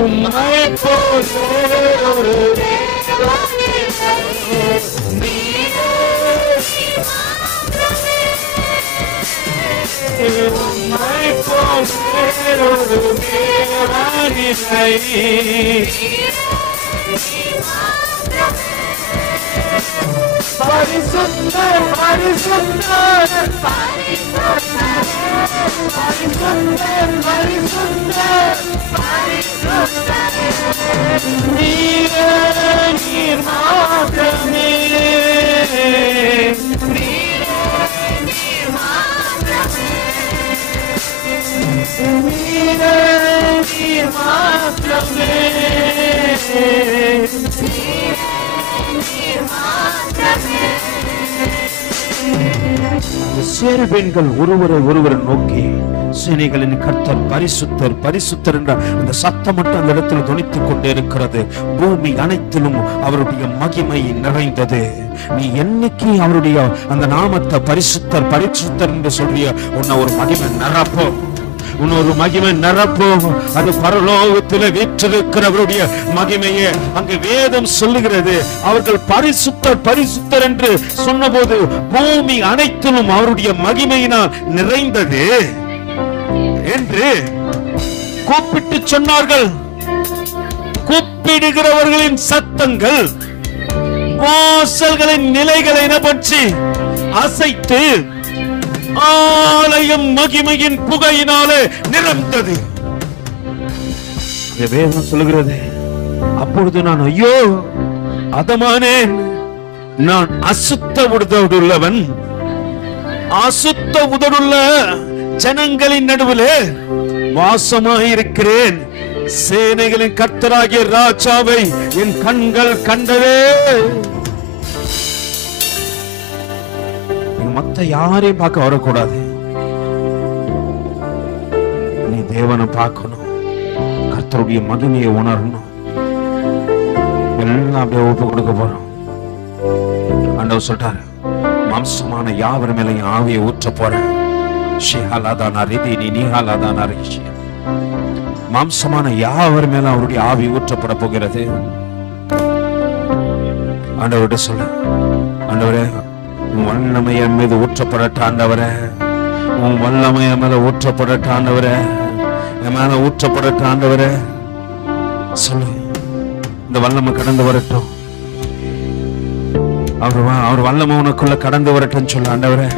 உம்மை போலே ஒரு உம்மை போலே ஒரு தேவனில்லை. பரிசுத்தர் பரிசுத்தர் பரிசுத்தர் பரிசுத்தர் பரிசுத்தர், நீரே நீர் மாத்திரமே, நீரே நீர் மாத்திரமே, சேருபேன்கள் ஒருவரை ஒருவர் நோக்கி சேனைகளின் கர்த்தர் பரிசுத்தர் பரிசுத்தர் என்ற அந்த சத்தம் மட்டும் அந்த இடத்துல துணித்துக் கொண்டே இருக்கிறது. பூமி அனைத்திலும் அவருடைய மகிமை நிறைந்தது. நீ என்னைக்கு அவருடைய அந்த நாமத்தை பரிசுத்தர் பரிசுத்தர் என்று சொல்லிய உன்னை ஒரு மகிமை நிரப்பும், இன்னொரு மகிமை நிரப்பும். அது பரலோகத்தில் வீற்றிருக்கிறவருடைய மகிமையே. அங்கு வேதம் சொல்லுகிறது, அவர்கள் பரிசுத்தர் பரிசுத்தர் என்று சொன்னபோது பூமி அனைத்திலும் அவருடைய மகிமையினால் நிறைந்தது என்று கூப்பிட்டு சொன்னார்கள். கூப்பிடுகிறவர்களின் சத்தங்கள் வாசல்களின் நிலைகளை பற்றி அசைத்து ஆலயம் மகிமையின் புகையினாலே நிரம்பியது. வேதம் சொல்லுகிறது, அப்பொழுது நான் ஐயோ அதமானேன், நான் அசுத்த உதடுள்ளவன், அசுத்த உதடுள்ள ஜனங்களின் நடுவிலே வாசமாயிருக்கிறேன். சேனைகளின் கர்த்தராகிய ராஜாவை என் கண்கள் கண்டதே. மத்த யாரையும் பார்க்க வரக்கூடாது, நீ தேவனை பார்க்கணும், கர்த்தருடைய மகிமையை உணரணும். எல்லாம் அப்படியே ஒப்பு கொடுக்க போறோம். ஆண்டவர் சொல்றாரு, மாம்சமான யாவர் மேலையும் ஆவியை ஊற்ற போறேன். மாம்சமான யாவர் மேல அவருடைய ஆவி ஊற்றப்பட போகிறது. ஆண்டவர்கிட்ட சொல்ல, ஆண்டவரே உன் வல்லமை என் மீது ஊற்றப்படட்ட ஆண்டவரே, உன் வல்லமை என் மேல ஊற்றப்படட்ட ஆண்டவரே, என் மேல ஊற்றப்படட்ட ஆண்டவரே சொல்லு. இந்த வல்லமை கடந்து வரட்டும், அவர் வல்லமை உனக்குள்ள கடந்து வரட்டும் சொல்லு. ஆண்டவரே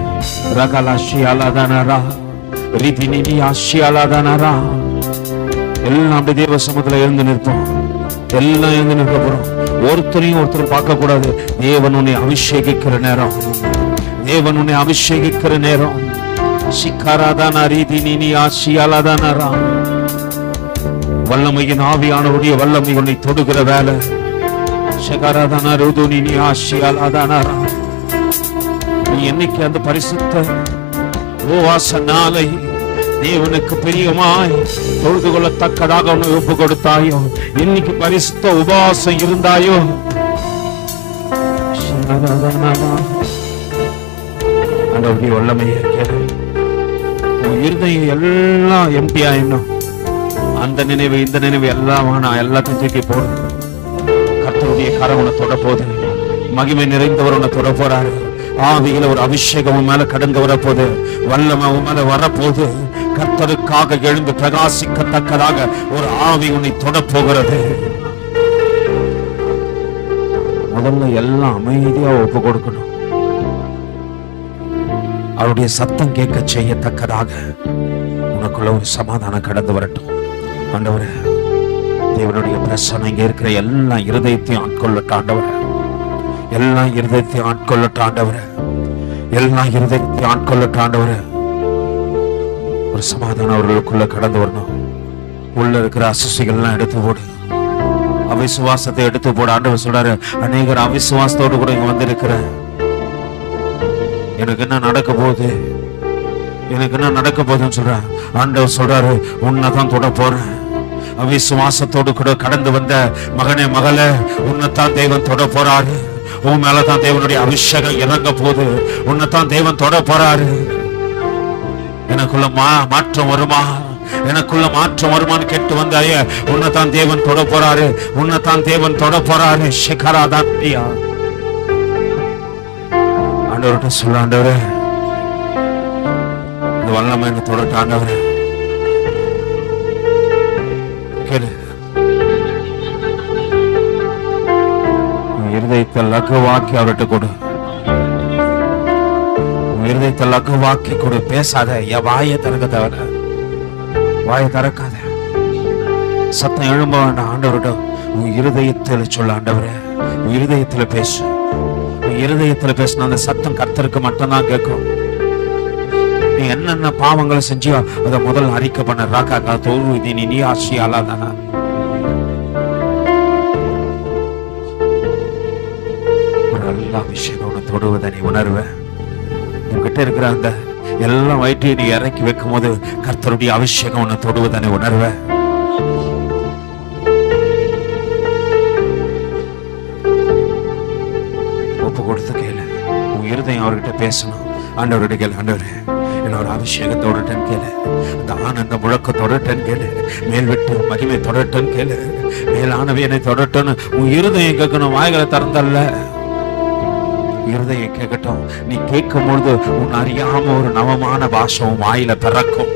ரகலாஷி அலாதானாரா ரீதி நிதி ஆஷி அலாதானாரா எல்லாம் அப்படி தேவ சமூகத்துல எழுந்து நிற்போம். எல்லாம் எழுந்து நிற்க போறோம். ஒருத்தரையும் ஒருத்தரும் பார்க்க கூடாது. தேவன் உன்னை அபிஷேகிக்கிற நேரம், தேவன் உன்னை அபிஷேகிக்கிற நேரம். சிக்காராதானா ரீதி நிதி ஆஷி அலாதானாரா வல்லமையின் ஆவியானவருடைய வல்லமை உன்னை தொடுகிற வேலை. நீ என்னைக்கு அந்த பரிசுத்த உபவாச நாளை தேவனுக்கு பிரியமாய் தொழுது கொள்ளத்தக்கதாக உன்னை ஒப்பு கொடுத்தாயோ, இன்னைக்கு பரிசுத்த உபவாசம் இருந்தாயோ, ஆண்டவருடைய வல்லமையை கேளு. இருதயம் எல்லாம் எம்டி ஆயிடும். அந்த நினைவு இந்த நினைவு எல்லாம் எல்லாத்தையும் தூக்கி போடு. கர்த்தருடைய கரம் உன்னை தொட போது, மகிமை நிறைந்தவர் உன்னை தொட போறாரு. ஆவியில ஒரு அபிஷேகம் மேல கடந்து வரப்போது, வல்லமை மேல வரப்போது. கர்த்தருக்காக எழுந்து பிரகாசிக்கத்தக்கதாக ஒரு ஆவி உன்னை தொட போகிறது. முதல்ல எல்லாம் அமைதியா ஒப்பு கொடுக்கணும். அவருடைய சத்தம் கேட்க செய்யத்தக்கதாக உனக்குள்ள ஒரு சமாதானம் கடந்து வரட்டும். ஆண்டவரே, தேவனுடைய பிரசன்னம் இங்க இருக்கிற எல்லா இருதயத்தையும் ஆட்கொள்ளட்டும் ஆண்டவரே, எல்லா இருதயத்தையும் ஆட்கொள்ளட்டும் ஆண்டவரே, எல்லா இருதயத்தையும் ஆட்கொள்ளட்டும் ஆண்டவரே. ஒரு சமாதானம் அவர்களுக்குள்ள கடந்து வரணும். உள்ள இருக்கிற அசுசிகள்லாம் எடுத்து போடு, அவிசுவாசத்தை எடுத்து போடு. ஆண்டவர் சொல்றாரு, அநேகர் அவிசுவாசத்தோடு கூட இங்க வந்திருக்கிற, எனக்கு என்ன நடக்க போகுது, எனக்கு என்ன நடக்க போகுதுன்னு சொல்ற. ஆண்டவர் சொல்றாரு, உன்னைதான் தொட போறேன். அவிசுவாசத்தோடு கூட கடந்து வந்த மகனே மகளே, உன்னைத்தான் தேவன் தொட போறாரு. உன் மேலதான் தேவனுடைய அபிஷேகம் இறங்க போகுது. உன்னைத்தான் தேவன் தொட போறாரு. எனக்குள்ள மாற்றம் வருமா, எனக்குள்ள மாற்றம் வருமானு கேட்டு வந்தாயே, உன்னைத்தான் தேவன் தொட போறாரு. உன்னைத்தான் தேவன் தொட போறாரு. ஷிகராதான் ஆண்டவர்கிட்ட சொல்ல, ஆண்டவரே இந்த வல்லமை என்ன தொடட்ட ஆண்டவரே கேளு. இருதயத்தை லகுவாக்கி அவர்கிட்ட கொடு. இருதயத்தை லகுவாக்கி கொடு. பேசாத, வாயை திறக்க தவிர வாயை திறக்காத. சத்தம் எழும்ப வேண்டாம். ஆண்டவர்கிட்ட உன் இருதயத்தில் சொல்ல, ஆண்டவரே உன் இருதயத்துல பேசு. இருதயத்துல பேசின அந்த சத்தம் கர்த்தருக்கு மட்டும்தான் கேட்கும். நீ என்னென்ன பாவங்களை செஞ்சியோ அதை முதல்ல அறிக்கை பண்ண. ராக்கா தோல்வி நீ ஆசி அல்லாதானா. ஒரு நல்ல அபிஷேகம் உன்னை தொடுவதை நீ உணர்வ. உன்கிட்ட இருக்கிற அந்த எல்லாம் வயிற்றையும் நீ இறக்கி வைக்கும் போது கர்த்தருடைய அபிஷேகம் உன்னை தொடுவதை நீ உணர்வ. ஒப்பு கொடுத்து கேளு. உன் இருதயம் அவர்கிட்ட பேசணும். ஆண்டவர்கிட்ட கேளு, ஆண்டவரே என்னோட அபிஷேகத்தோடட்டன்னு கேளு. அந்த ஆனந்த முழக்கத்தோடட்டன்னு கேளு. மேல் விட்டு மகிமை தொடட்டன்னு கேளு. மேலானவை என்னை தொடட்டன்னு உன் இருதயம் கேட்கணும். வாய்களை திறந்தல்ல, இருதயம் கேட்கட்டும். நீ கேட்கும் பொழுது உன் அறியாம ஒரு நவமான பாஷை உன் வாயில பிறக்கும்.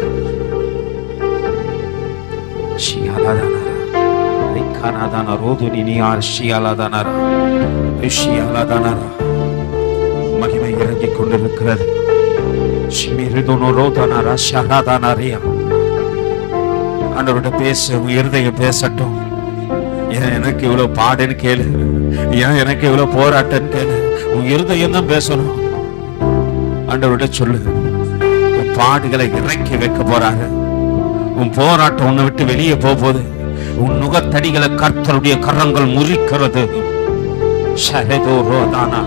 மகிமை இறங்கி கொண்டிருக்கிறது. ஆண்டவரோட பேசு. உன் இருதயம் பேசட்டும். ஏன் எனக்கு இவ்வளவு பாடுன்னு கேளு. ஏன் எனக்கு இவ்வளவு போராட்டன்னு கேளு. உன் இருதயம் தான் பேசணும். ஆண்டவரோட சொல்லு. உன் பாடுகளை இறக்கி வைக்க போறாரு. உன் போராட்டம் உன்னை விட்டு வெளியே போகுது. உன் நுகத்தடிகளை கர்த்தருடைய கரங்கள் முறிக்கிறது. ஷரதோரோதானா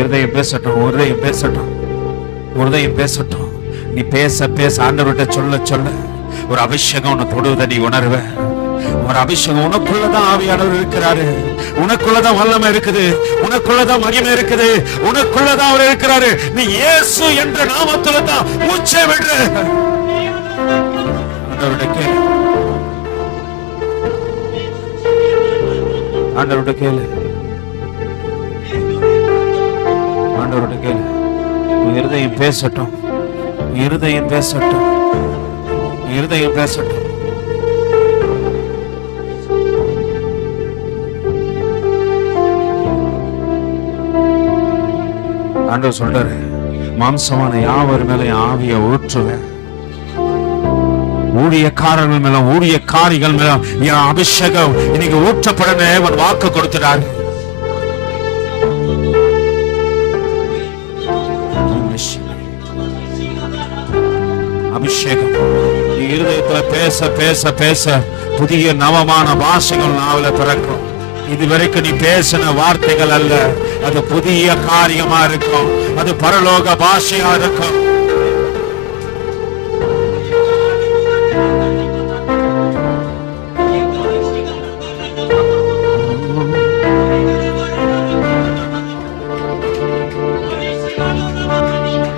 இருதயம் பேசட்டும். இருதயம் பேசட்டும். இருதயம் பேசட்டும். நீ பேச பேச ஆண்டவர்கிட்ட சொல்ல சொல்ல ஒரு அபிஷேகம் உன்னை தொடுவதை நீ உணர்வ. ஒரு அபிஷேகம் உனக்குள்ளதான் ஆவியானவர் இருக்கிறாரு. உனக்குள்ளதான் வல்லமை இருக்குது. உனக்குள்ளதான் மகிமை இருக்குது. உனக்குள்ளதான் அவர் இருக்கிறாரு. நீ இயேசு என்ற நாமத்துல தான் மூச்சை விடு. ஆண்டவர்கிட்ட கேளு. ஆண்டவர்கிட்ட கேளு. ஆண்டவர்கிட்ட கேளு. இருதயம் பேசட்டும். இருதயம் பேசட்டும். இருதயம் பேசட்டும். ஆண்டவர் சொல்றாரு, மாம்சமான யாவர் மேல ஆவிய ஊற்றுவேன். ஊழியக்காரர்கள் மேல ஊழியக்காரிகள் மேல என் அபிஷேகம் இன்னைக்கு ஊற்றப்படனே அவன் வாக்கு கொடுத்துட்டாரு. அபிஷேகம் இருதயத்துல பேச பேச பேச புதிய நவமான பாஷைகள் நாவல பிறக்கும். இதுவரைக்கும் நீ பேசின வார்த்தைகள் அல்ல, அது புதிய காரியமா இருக்கும். அது பரலோக பாஷையா இருக்கும்.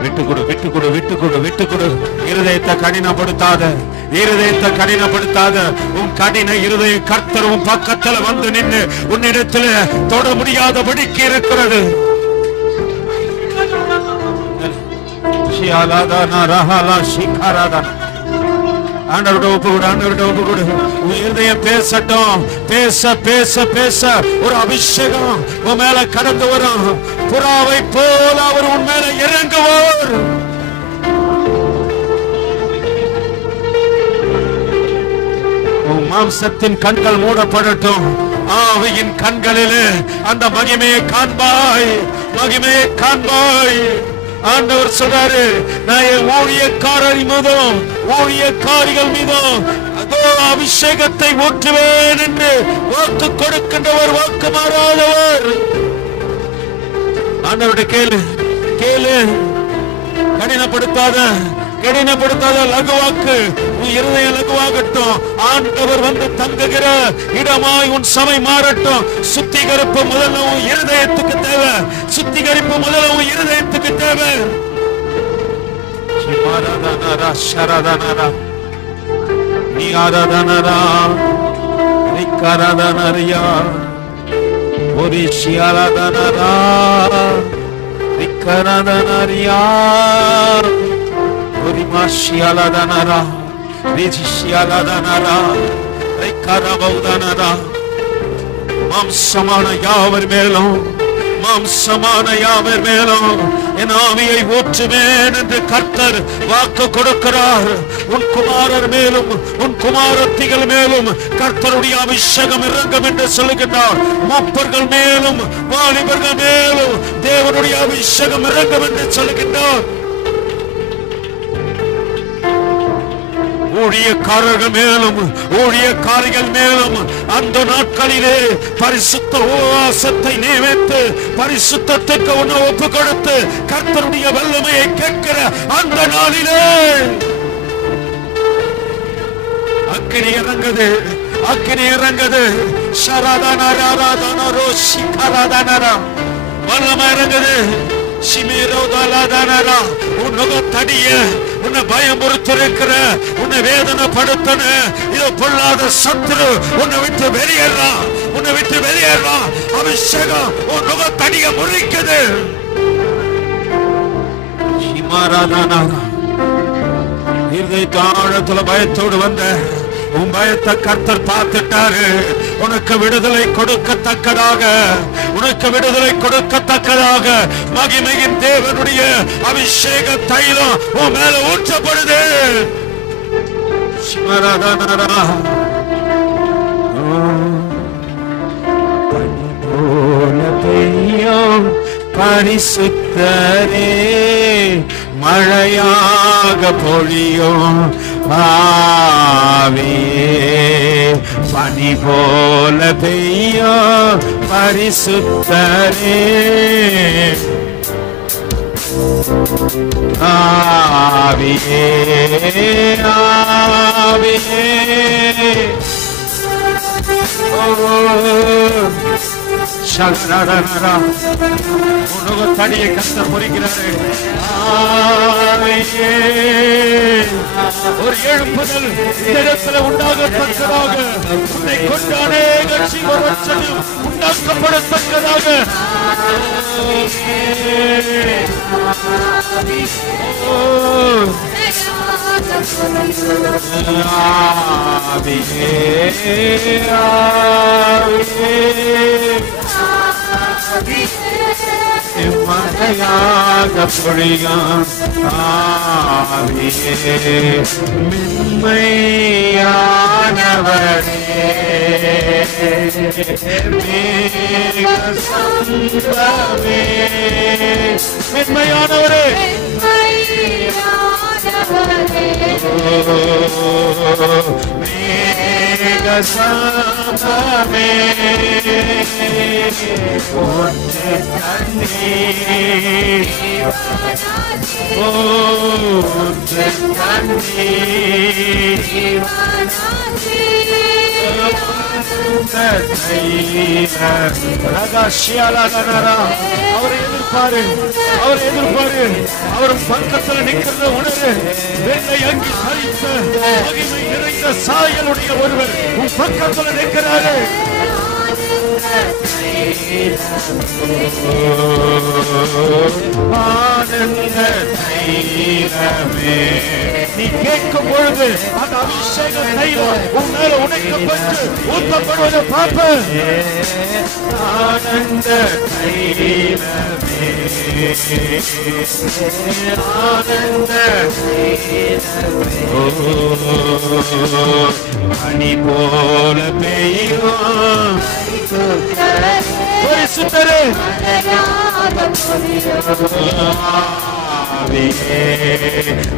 விட்டுக்கொடு விட்டுக்கொடு விட்டுக்கொடு விட்டுக்கொடு. இருதயத்தை கடினப்படுத்தாத. இருதயத்தை கடினப்படுத்தாத. உன் கடின இருதயம் கர்த்தர் உன் பக்கத்துல வந்து நின்று உன்னிடத்துல தொட முடியாதபடிக்கு இருக்கிறது. ஆண்டவரோட ஒப்புக்கொடு. ஆண்டவரோட ஒப்புக்கொடு. உன் இருதயம் பேசட்டும். பேச பேச பேச ஒரு அபிஷேகம் உன் மேல கடந்து வரும். புறாவை போல அவர் உன் மேல இறங்குவார். உன் மாம்சத்தின் கண்கள் மூடப்படட்டும். ஆவியின் கண்களிலே அந்த மகிமையை காண்பாய். மகிமையை காண்பாய். ஆண்டவர் சொல்றாரு, நான் என் ஊழியக்காரர் மீதும் ஊழியக்காரிகள் மீதும் அதோ அபிஷேகத்தை ஊற்றுவேன் என்று வாக்கு கொடுக்கின்றவர், வாக்கு மாறாதவர். ஆண்டவருடைய கேளு கேளு. கடினப்படுத்தாத கடினப்படுத்தாத. லகுவாக்கு. உன் இருதயம் லகுவாகட்டும். ஆண்டவர் வந்து தங்குகிற இடமாய் உன் சபை மாறட்டும். சுத்திகரிப்பு முதல்ல உன் இருதயத்துக்கு தேவை. சுத்திகரிப்பு முதல்ல உன் இருதயத்துக்கு தேவை. நீ ஆராதனரா ரிக்கராதனரியா ஒரிஷி ஆராதனரா ரிக்கராதனரியா ஒரிமாஷியாலாதனரா ரிஜிஷியாலாதனரா ரிக்கரபௌதனரா. மாம்சமான யாவர் மேலும் மாம்சமான யாவர் மேலும் என் ஆவியை ஊற்றுவேன் என்று கர்த்தர் வாக்கு கொடுக்கிறார். உன் குமாரர் மேலும் உன் குமாரத்திகள் மேலும் கர்த்தருடைய அபிஷேகம் இறங்கும் என்று சொல்லுகின்றார். மூப்பர்கள் மேலும் வாலிபர்கள் மேலும் தேவனுடைய அபிஷேகம் இறங்கும் என்று சொல்லுகின்றார். ஊழியக்காரர்கள் மேலும் ஊழியக்காரிகள் மேலும் அந்த நாட்களிலே பரிசுத்த உபவாசத்தை நியமித்து பரிசுத்தத்துக்கு உன்னை ஒப்பு கொடுத்து கர்த்தருடைய வல்லமையை கேட்கிற அந்த நாளிலே அக்கினி இறங்குது, அக்கினி இறங்குது. வல்லமை இறங்குது. உன்னை பயமுறுத்திருக்கிற, உன்னை வேதனைப்படுத்தன இது பொல்லாத சத்துரு உன்னை விட்டு வெளியேறான், உன்னை விட்டு வெளியேறான். அபிஷேகம் உன் நுகத்தடிய முறிக்குது. இருதயத்தாழத்துல பயத்தோடு வந்த உன் பயத்தை கர்த்தர் பார்த்துட்டாரு. உனக்கு விடுதலை கொடுக்கத்தக்கதாக, உனக்கு விடுதலை கொடுக்கத்தக்கதாக மகிமையின் தேவனுடைய அபிஷேக தைலம் உன் மேல ஊற்றப்படுது. பரிசுத்தரே மழையாக பொழியும் ஆவியே, பனி போல பெய்யும் பரிசுத்தரே ஆவியே, ஆவியே தடியை கத்த பொறிக்கிறாரு. ஒரு எழுப்புதல் இடத்துல உண்டாகத்தக்கதாக, உன்னை கொண்டு அநேக ஜீவவச்சனம் உண்டாக்கப்படத்தக்கதாக மழையாக பொழியும் ஆவியே, மென்மையானவரே மேகசம்பவே, மென்மையானவரே மேகசம்பவே ஒன்று கண்ணீர், ஒன்று கண்ணீர் அவரை எதிர்பாரு, அவரை எதிர்பாரு. அவர் பக்கத்தில் நிற்கிற உணர்வு வெள்ளை அங்கி தரித்த மகிமை நிறைந்த சாயலுடைய ஒருவர் உன் பக்கத்தில் நிற்கிறாரு. ஆனந்த தைலமே, நீ கேட்கும் பொழுது அந்த அபிஷேக தைலம் உன் மேல உடைக்கப்பட்டு ஊற்றப்படுவதை பார்ப்ப. ஆனந்த தைலமே, ஆனந்த பனி போல பெய்யும் பரிசுத்தரே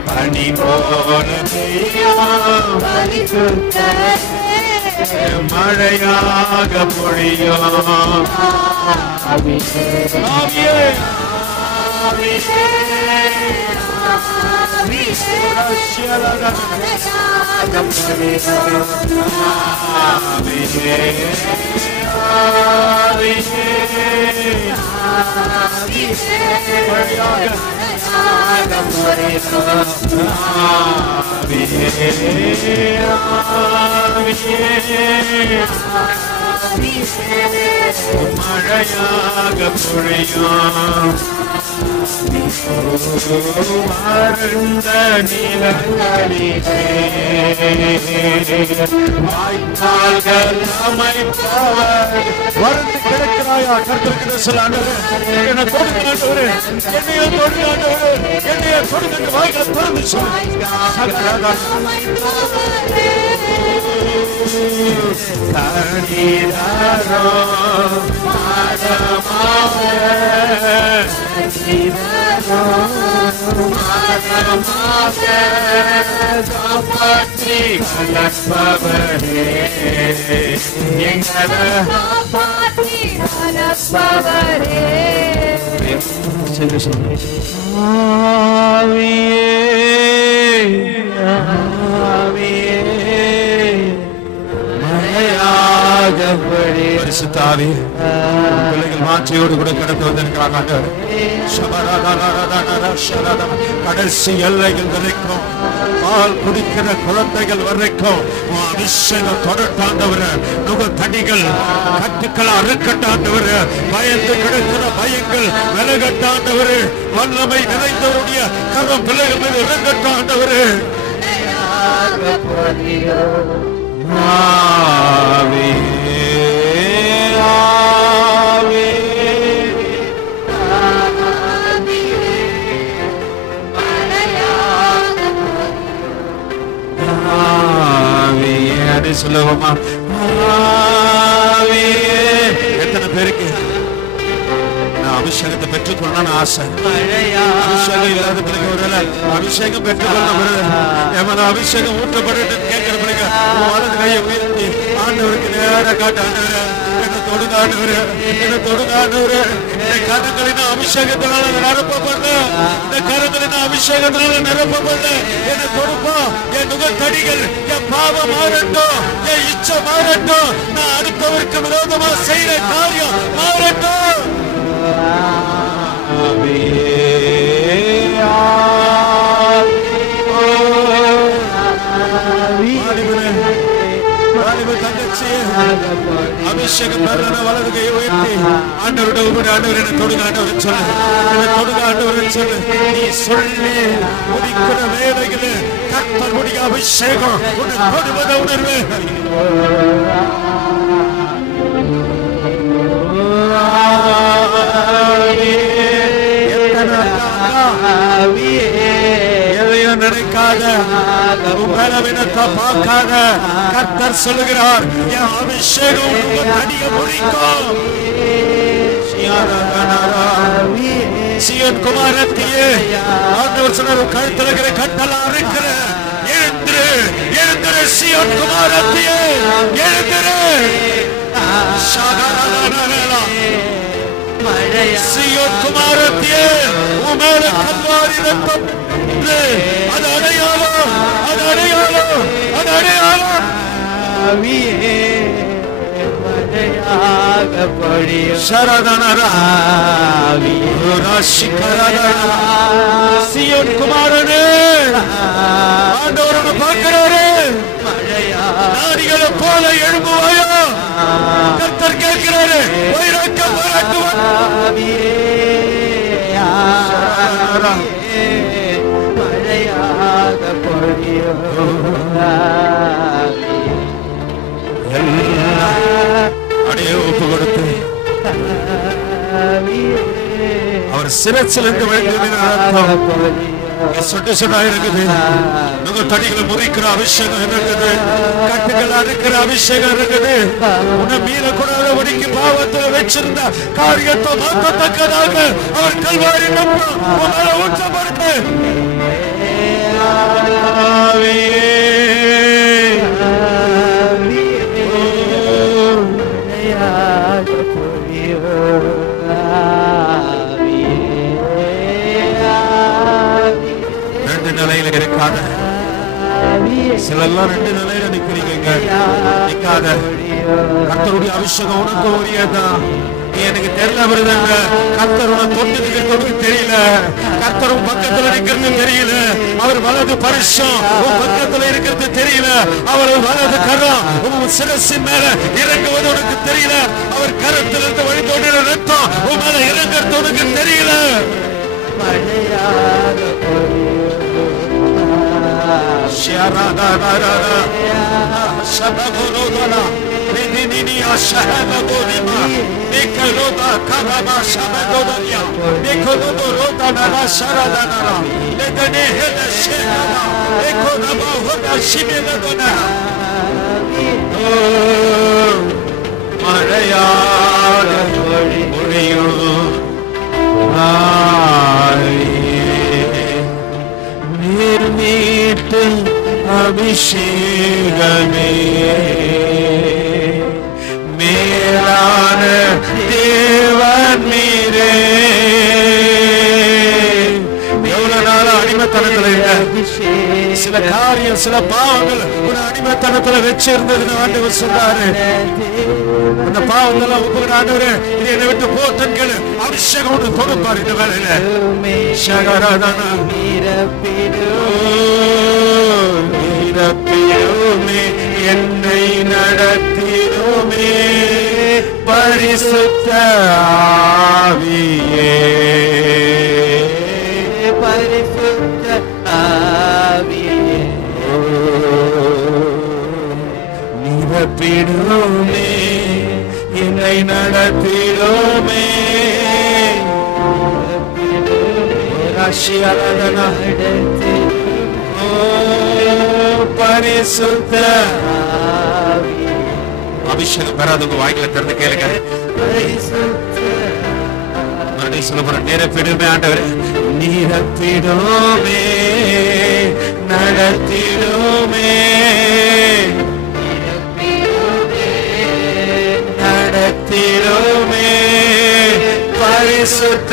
பனி போல பெய்யும் மழையாக பொழியும் ஆவியே, மழையாக பொழியும் வறண்ட நிலங்களிலே வாய்க்கால்கள் அமைப்பவர். வறண்டு கிடக்கிறாயா? கர்த்தருக்கு சொல்ல, ஆண்டவரே என்னை தொடுங்க, ஆண்டவரே என்னைய தொடுங்க, ஆண்டவரே என்னைய தொடுங்க என்று வாய்களை திறந்து சொல்லு. கண்ணீரோ காப்பாற்றி கலப்பவரே எங்களை பிள்ளைகள் வாஞ்சையோடு கூட கடந்து வந்திருக்கிறாங்க. கடைசி எல்லைகள் வரைக்கும் பால் குடிக்கிற குழந்தைகள் வரைக்கும் அபிஷேகம் தொடர்ந்தாண்டவர். நுகத்தடிகள் கட்டுக்கள் அறுக்கட்டாண்டவர். பயந்து கிடக்கிற பயங்கள் விலகட்டாண்டவர். வல்லமை நிறைந்தவருடைய கரம் பிள்ளைகள் மீது இறங்கட்டாண்டவர். சொல்லுவோமா? எத்தனை பேருக்கு அபிஷேகத்தை பெற்றுக்கொள்ளணும்னு ஆசை? அபிஷேகம் இல்லாத பிள்ளைங்க ஒரு அபிஷேகம் பெற்றுக்கொள்ள அபிஷேகம் ஊற்றப்பட்டு கேட்கிற பிள்ளைங்க வலது கையை உயர்த்தி ஆண்டவருக்கு நேர காட்டு. ஆண்டவரே என்னை தொடுங்க, ஆண்டவரே என்னை தொடுங்க, ஆண்டவரே இந்த கரங்களின் அபிஷேகத்தினால நிரப்பப்பட, இந்த கரங்களின் அபிஷேகத்தினால நிரப்பப்பட என்னை தொடுப்பா. என் நுகத்தடிகள், என் பாவம் மாறட்டும், என் இச்சை மாறட்டும், நான் அடுத்தவருக்கு விரோதமா செய்யற காரியம் மாறட்டும். அபிஷேகம் வலது கையை உயர்த்தி ஆண்டவருடைய ஆண்டவர் என்னை தொடுங்க, ஆண்டவர் சொல்லு, என்னை தொடுங்க, ஆண்டவர் சொல்லு. நீ சொல்லி முடிக்கிற வேலைகளே கர்த்தருடைய அபிஷேகம் உன்னை தொடுவதை உணர்வு. எதையும் நினைக்காத, பலவீனத்தை பார்க்காத. கர்த்தர் சொல்லுகிறார், என் அபிஷேகம் தடிய முடிக்கும். சீயோன் குமாரத்தியே, ஆண்டவர் சொன்னார், கழுத்துல இருக்கிற கட்டெல்லாம் அறுக்கிற. எழுந்திரு, எழுந்திரு சீயோன் குமாரத்தியே, எழுந்திரு. சீயோன் குமாரத்தியே, உமேல கல்வாரி ரத்தம், அது அடையாளம், அது அடையாளம், அது அடையாளம். சீயோன் குமாரனே, ஆண்டவரை பார்க்கிறாரு. நாடிகளை போல எழும்புவாயோ? கர்த்தர் கேட்கிறாரு. வைராக்கியம் பாராட்டுவார். அடைய ஒப்பு கொடுத்து அவர் சிரச்சிலிருந்து சொட்டு சொட்டா இருக்குது. நுகத்தடிகளை முறிக்கிற அபிஷேகம் இருக்குது. கட்டுகள் அறுக்கிற அபிஷேகம் இருக்குது. உன்னை மீறக்கூடாத ஒடுக்கி பாவத்தில் வச்சிருந்த காரியத்தை மாற்றத்தக்கதாக அவர் கல்வாரி ஊற்றப்படுத்து. நிலையில இருக்காத சிலெல்லாம் ரெண்டு நிலையில நிக்கிறீங்க. நிக்காத. கர்த்தருடைய அபிஷேகம் உனக்கு உரியதான். எனக்கு தெரியல வருதுங்க. கர்த்தர் உன தொட்டு தெரியல. கர்த்தரும் பக்கத்துல நிக்கிறது தெரியல. அவர் வலது பரிசம் உன் பக்கத்துல இருக்கிறது தெரியல. அவர் வலது கரம் உன் சிரசின் மேல இறங்குவது உனக்கு தெரியல. அவர் கரத்திலிருந்து வழித்தோடுற ரத்தம் உன் மேல இறங்குறது உனக்கு தெரியல. மழையாக நீர் மீட்டு அபிஷேகமே மேலான தேவன் நீரே. எவ்வளவு நாள் அடிமைத்தனத்துல இருக்க சில காரியம் சில பாவங்கள் ஒரு அடிமைத்தனத்துல வச்சிருந்தது ஆண்டவர் சொல்றாரு. அந்த பாவங்கள் ஆண்டவரே இது என்னை விட்டு போத்தன்கள் அபிஷேகம் ஒன்று கொடுப்பார் இந்த வேலையில. நிரப்பிடுமே என்னை நடத்திடுமே பரிசுத்த ஆவியே பரிசுத்த ஆவியே நிரப்பிடுமே என்னை நடத்திடுமே பரிசுத்த அபிஷேகம் பெறாதவங்க வாய்களை திறந்து கேளுங்க. மறுபடியும் சொல்ல போற நிரப்பிடுமே ஆண்டவரே நிரப்பிடுமே நடத்திடுமே நடத்திடுமே பரிசுத்த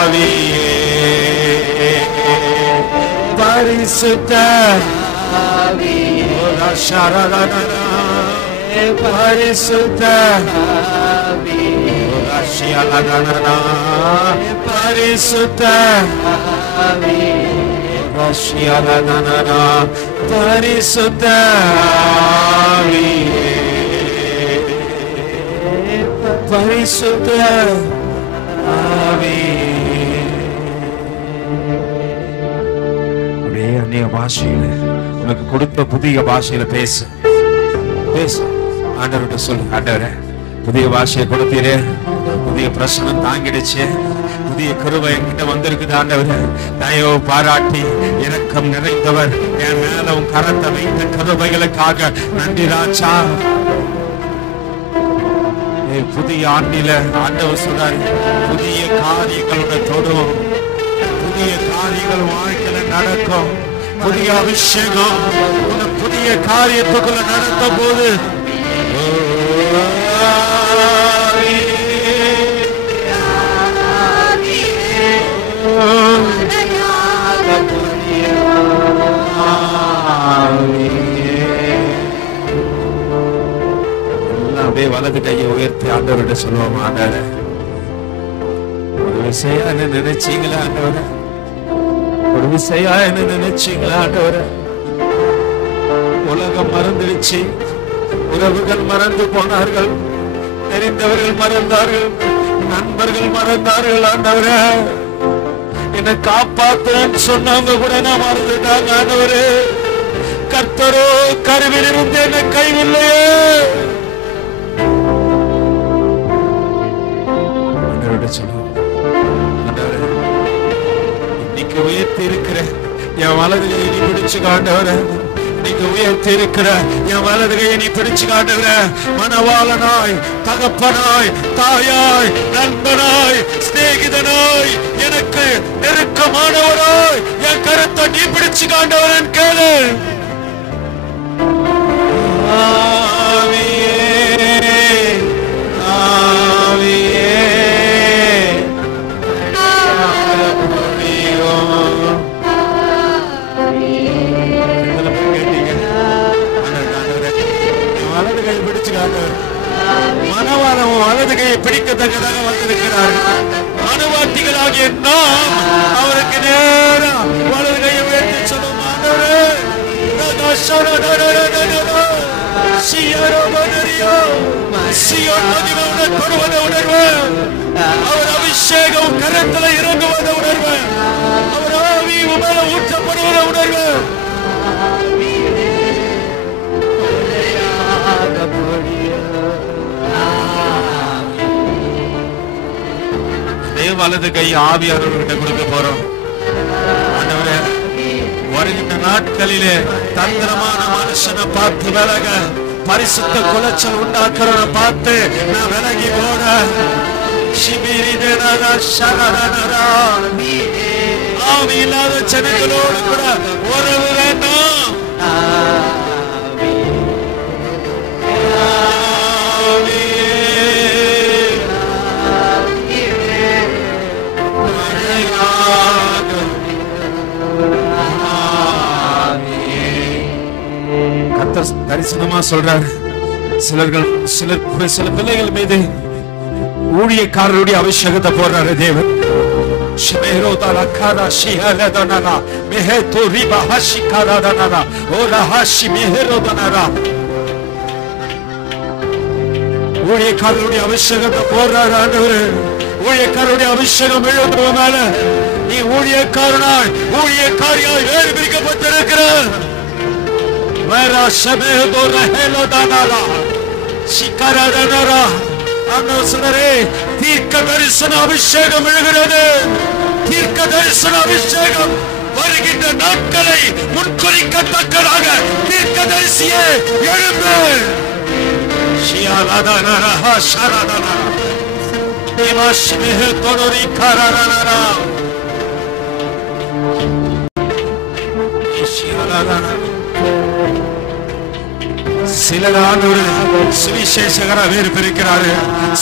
ஆவியே பரிசுத்த ஆவியே பரிசுத்த ஆவியே பரிசுத்த ஆவியே பரிசுத்த ஆவியே பரிசுத்த ஆவியே. அநேக பாஷையில உனக்கு கொடுத்த புதிய பாஷையில பேசு பேசு. ஆண்டவர்கிட்ட சொல்லு, ஆண்டவரே புதிய பாஷையை கொடுத்தீரே, புதிய பிரசனம் தாங்கிடுச்சு, புதிய கிருபை என்கிட்ட வந்திருக்குது ஆண்டவரே. தயவு பாராட்டி இரக்கம் நிறைந்தவர் என் மேல உன் கரத்தை வைத்த கிருபைகளுக்காக நன்றி ராஜா. புதிய ஆண்டில ஆண்டவர் சொல்றாரு புதிய காரியங்களோட தொடும், புதிய காரியங்கள் வாழ்க்கையில நடக்கும், புதிய அபிஷேகம் புதிய காரியத்துக்குள்ள நடத்த போது அப்படியே வலது கையை உயர்த்தி ஆண்டவர்கிட்ட சொல்லுவோம், ஆண்டவரே ஒரு விஷயம் என்ன நினைச்சீங்களா ஆண்டவரே, ஒரு விஷயம் என்ன நினைச்சீங்களா ஆண்டவரே. உலகம் மறந்துடுச்சு, உறவுகள் மறந்து போனார்கள், தெரிந்தவர்கள் மறந்தார்கள், நண்பர்கள் மறந்தார்கள் ஆண்டவரே. என்னை காப்பாத்துன்னு சொன்னவங்க கூட நான் மறந்துட்டாங்க ஆண்டவரே. கர்த்தரோ கருவில் இருந்து என்னை கைவில்லையே. இன்னைக்கு உயர்த்தி இருக்கிற என் வலது கையை நீ பிடிச்சு காண்டவர, இன்னைக்கு உயர்த்தி இருக்கிற என் வலது கையை நீ பிடிச்சு காண்டவர. மனவாளனாய், தகப்பனாய், தாயாய், நண்பனாய், சிநேகிதனாய், எனக்கு நெருக்கமானவராய் என் கருத்தை நீ பிடிச்சு காண்டவரன் கேளு. மனவாளம் வலது கையை பிடிக்கத்தக்கதாக வந்திருக்கிறார்கள். மனவாட்டிகளாகிய நாம் அவருக்கு நேரம் வலது கையை உயர்த்தி சொல்லும், ஆண்டவரே அவர் அபிஷேகம் கரத்தில் இறங்குவது பொழிந்தவர்கள். வலது கை ஆவியானவர்கிட்ட கொடுக்க போறோம். ஆண்டவரே, வருகின்ற நாட்களிலே தந்திரமான மனுஷனை பார்த்து விலக, பரிசுத்த குலைச்சல் உண்டாக்குறவனை பார்த்து நான் விலகி போட, ஆவி இல்லாத ஜனங்களோடு கூட உறவு வேண்டாம். தரிசனமா சொல்றாரு. சில பிள்ளைகள் மீது ஊழியக்காரருடைய அபிஷேகத்தை போடுறாரு தேவன். ஊழியக்காரருடைய அபிஷேகத்தை போடுறாரு ஆண்டவரு. ஊழியக்காரருடைய அபிஷேகம் எழுதுவ மேல நீ ஊழியக்காரனாய் ஊழியக்காரியாய் வேறு பிரிக்கப்பட்டிருக்கிற தீர்க்க தரிசன அபிஷேகம் எழுகிறது. தீர்க்க தரிசன அபிஷேகம் வருகின்ற நாட்களை முன்குறிக்கத்தக்கதாக தீர்க்க தரிசியே எழுந்து சிலரானவர் சுவிசேஷகரா வேறு பிரிக்கிறாரு.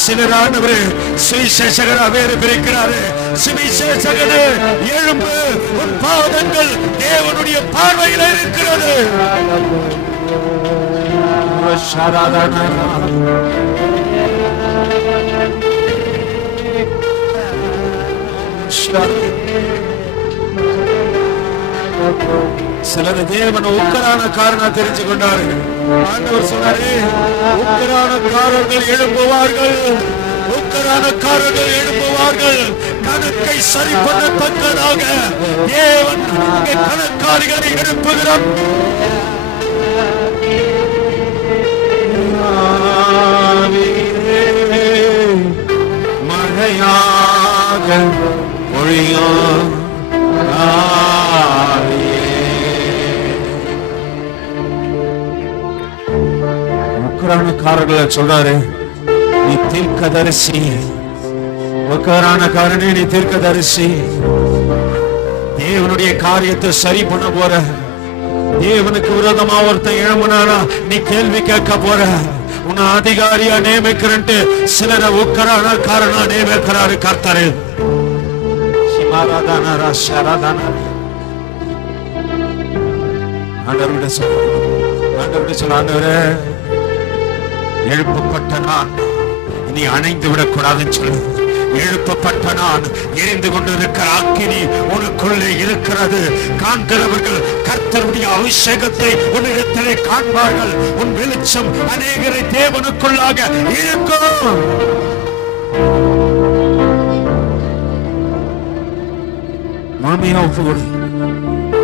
சிலரானவர் சுவிசேஷகரா வேறு பிரிக்கிறாரு. சுவிசேஷகனே எழும்பு, உன் பாதங்கள் தேவனுடைய பார்வையில் இருக்கிறது. சிலர் தேவன் உக்கரான காரணம் தெரிஞ்சு கொண்டாரு. ஆண்டவர் சொன்னாரு, உக்கரானக்காரர்கள் எழும்புவார்கள், உக்கரானக்காரர்கள் எழும்புவார்கள். கணக்கை சரி பண்ணத்தக்கதாக தேவன் கணக்காரிகளை எழுப்புகிறார். மழையாக பொழியும் உக்கரானக்காரர்களை சொல்றாரு, நீ தீர்க்கதரிசி. உக்கரானக்காரனே, நீ தீர்க்கதரிசி. தேவனுடைய காரியத்தை சரி பண்ண போற. தேவனுக்கு விரோதமா ஒருத்தன் எழும்புனானா நீ கேள்வி கேட்க போற. உன்னை அதிகாரியா நியமிக்கிறன்ட்டு சிலரை உக்கரானக்காரனா நியமிக்கிறாரு கர்த்தரு. ஆண்டவரே, எழுப்பப்பட்ட நான் இனி அணைந்து விடக்கூடாதுன்னு சொல்லு. எழுப்பப்பட்ட நான் எரிந்து கொண்டிருக்கிற அக்கினி உனக்குள்ளே இருக்கிறது. காண்கிறவர்கள் கர்த்தருடைய அபிஷேகத்தை உன்னிடத்திலே காண்பார்கள். உன் வெளிச்சம் அநேகரை தேவனுக்குள்ளாக இருக்கும். முழுமையா ஒப்புக்கொடு.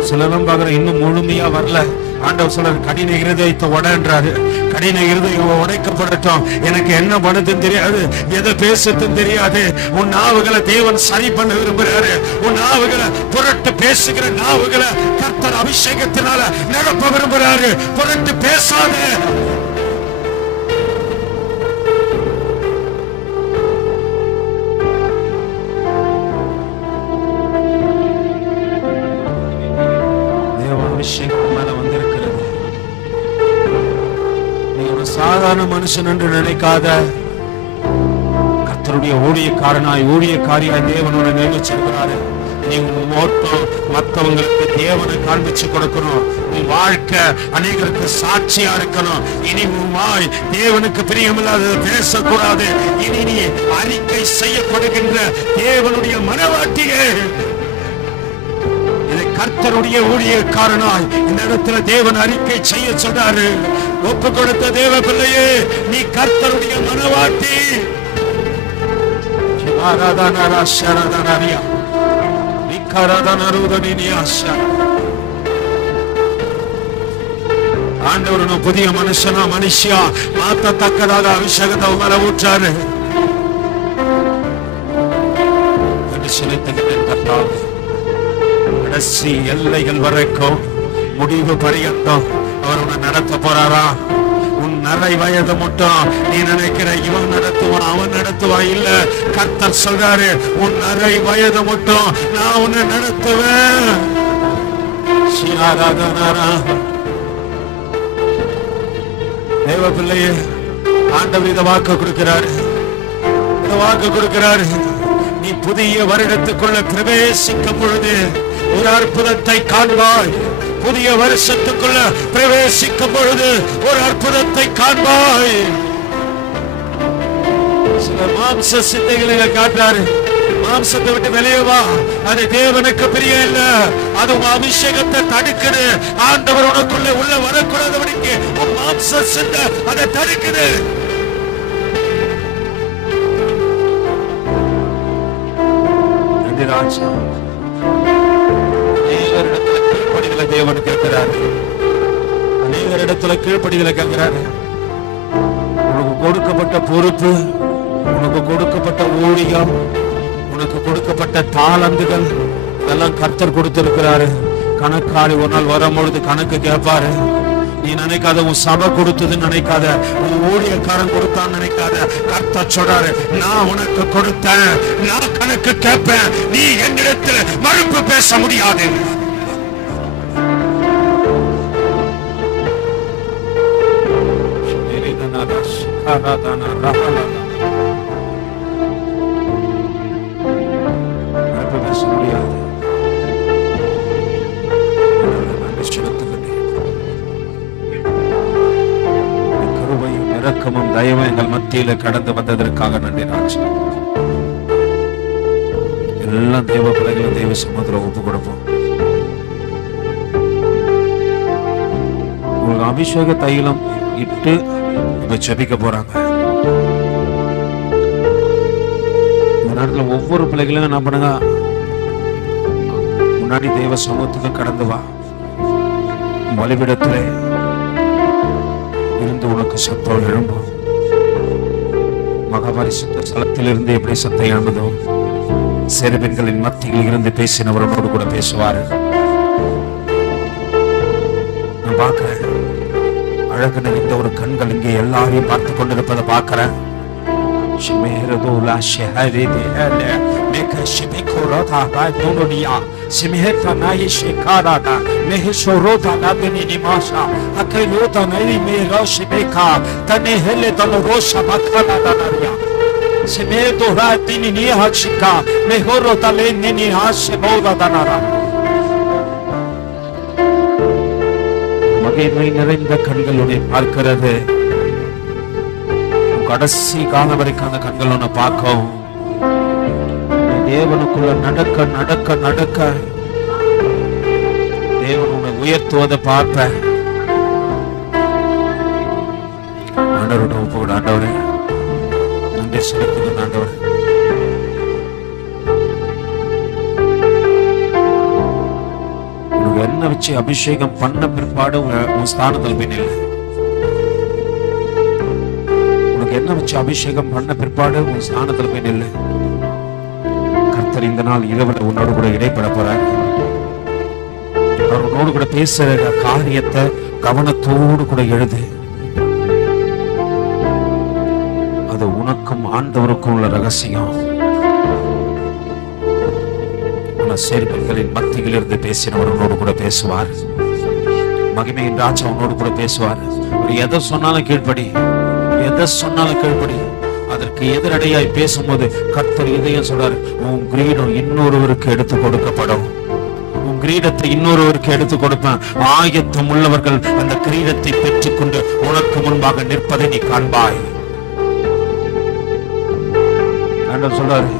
சிலரும் பார்க்கிற இன்னும் முழுமையா வரல. ஆண்டவர் சொல்றாரு, கடின இருதயத்தை உடைன்றாரு. கடின இருதயம் உடைக்கப்படட்டும். எனக்கு என்ன பண்ணுதுன்னு தெரியாது, எதை பேசுறதுன்னு தெரியாது. உன் நாவுகளை தேவன் சரி பண்ண விரும்புறாரு. உன் நாவுகளை புரட்டு பேசுகிற நாவுகளை கர்த்தர் அபிஷேகத்தினால நிரப்ப விரும்புறாரு. புரட்டு பேசாத. சாதாரண மனுஷன் என்று நினைக்காத. கர்த்தருடைய ஊழியக்காரனாய் ஊழியக்காரியாய் தேவனோட நியமிச்சிருக்கிறாரு. நீ உன் ஓட்டம் மற்றவங்களுக்கு தேவனை காண்பிச்சு கொடுக்கணும். உன் வாழ்க்கை அநேகருக்கு சாட்சியா இருக்கணும். இனி உன் வாய் தேவனுக்கு பிரியமில்லாத பேசக்கூடாது. இனி நீ அறிக்கை செய்யப்படுகின்ற தேவனுடைய மனவாட்டியே. கர்த்தருடைய ஊழியக்காரனாய் இந்த இடத்துல தேவன் அறிக்கை செய்ய சொல்றாரு. ஒப்பு கொடுத்த தேவ பிள்ளையே, நீ கர்த்தருடைய மனவாட்டி. ஆண்டவர் புதிய மனுஷனா மனுஷியா மாத்தத்தக்கதாக அபிஷேகத்தை மேல ஊற்றாரு. கடைசி எல்லைகள் வரைக்கும் முடிவு பரியந்தம் அவர் உன்னை நடத்த போறாரா? உன் நரை வயது மட்டும் நீ நினைக்கிற இவன் நடத்துவான் அவன் நடத்துவான் இல்ல. கர்த்தர் சொல்றாரு, உன் நரை வயது மட்டும் நான் உன்னை நடத்துவேன். தேவ பிள்ளையே, ஆண்டவர் இதை வாக்கு கொடுக்கிறாரு, இதை வாக்கு கொடுக்கிறாரு. நீ புதிய வருடத்துக்குள்ள பிரவேசிக்கும் பொழுது ஒரு அற்புதத்தை காண்பாய். புதிய வருஷத்துக்குள்ள பிரவேசிக்கும் பொழுது ஒரு அற்புதத்தை காண்பாய். சில மாம்ச சிந்தைகளை காட்டுறாரு. மாம்சத்தை விட்டு வெளியே வா, அது தேவனுக்கு பிரியம் இல்ல. அது உன் அபிஷேகத்தை தடுக்குது. ஆண்டவர் உனக்குள்ள உள்ள வரக்கூடாதபடிக்கு உன் மாம்ச சிந்தை அதை தடுக்குது. தேவன் கேட்கிறார், அநேகரிடத்துல கீழ்ப்படிதலை கேட்கிறாரு. உனக்கு கொடுக்கப்பட்ட பொறுப்பு, உனக்கு கொடுக்கப்பட்ட ஊழியம், உனக்கு கொடுக்கப்பட்ட தாளந்துகள் இதெல்லாம் கர்த்தர் கொடுத்திருக்கிறாரு. கணக்காளி ஒரு நாள் வரும்பொழுது கணக்கு கேட்பாரு. நீ நினைக்காத உன் சபை கொடுத்ததுன்னு நினைக்காத, உன் ஊழியக்காரன் கொடுத்தான்னு நினைக்காத. கர்த்தர் சொல்றாரு, நான் உனக்கு கொடுத்தேன், நான் கணக்கு கேட்பேன். நீ என்னிடத்தில் மறுப்பு பேச முடியாது. கருவையும் இரக்கமும் தயவும் எங்கள் மத்தியில கடந்து வந்ததற்காக நன்றி ராஜா. எல்லாம் தேவ பிள்ளைகளும் தேவ சமூகத்துல ஒப்பு கொடுப்போம். உங்களுக்கு அபிஷேக தைலம் இட்டு ஜெபிக்க போறாங்க. இந்த நேரத்துல ஒவ்வொரு பிள்ளைகளும் என்ன பண்ணுங்க, முன்னாடி தேவ சமூகத்துக்கு கடந்து வா. பலிபீடத்திலே இருந்து உனக்கு சத்தம் எழும்பும். மகாபரிசுத்த ஸ்தலத்திலிருந்து எப்படி சத்தம் எழும்புதோ, சேருபீன்களின் மத்தியில் இருந்து பேசினவரோடு கூட பேசுவாரு. நான் பார்க்கிறேன், அழகு நிறைந்த ஒரு கண்கள் இங்கே எல்லாரையும் பார்த்து கொண்டிருப்பதை பார்க்கிறேன். மகிமை நிறைந்த கண்களுடைய பார்க்கிறது. கடைசி காலம் வரைக்கும் அந்த கண்கள் உன்னை பார்க்கும். தேவனுக்குள்ள நடக்க நடக்க நடக்க தேவன் உன்னை உயர்த்துவதை பார்ப்ப. ஆண்டவரோட ஒப்புக்கூட. ஆண்டவரே நன்றி செலுத்துங்க. ஆண்டவரே உனக்கு என்ன வச்சு அபிஷேகம் பண்ண பிற்பாடு உன் ஸ்தானத்தில் போய் நில்லு. என்ன வச்சு அபிஷேகம் பண்ண பிற்பாடு உன் ஸ்தானத்தில் போய் நில்லு. கர்த்தர் இந்த நாள் இரவுல உன்னோடு கூட இடைப்பட போறார். அவர் உன்னோடு கூட பேசுற காரியத்தை கவனத்தோடு கூட எழுது. அது உனக்கும் ஆண்டவருக்கும் உள்ள ரகசியம். சேர்க்கைகளின் மத்தியில் இருந்து பேசினவர் உன்னோடு கூட பேசுவார். மகிமையின் ராஜா உன்னோடு கூட பேசுவார். எதை சொன்னாலும் கீழ்ப்படி, எதை சொன்னாலும் கீழ்ப்படி. அதற்கு எதிரடையாய் பேசும்போது கர்த்தர் இதையும் சொல்றாரு, உன் கிரீடம் இன்னொருவருக்கு எடுத்து கொடுக்கப்படும். உன் கிரீடத்தை இன்னொருவருக்கு எடுத்து கொடுப்பேன். ஆயத்தம் உள்ளவர்கள் அந்த கிரீடத்தை பெற்றுக்கொண்டு உனக்கு முன்பாக நிற்பதை நீ காண்பாய். சொல்றாரு,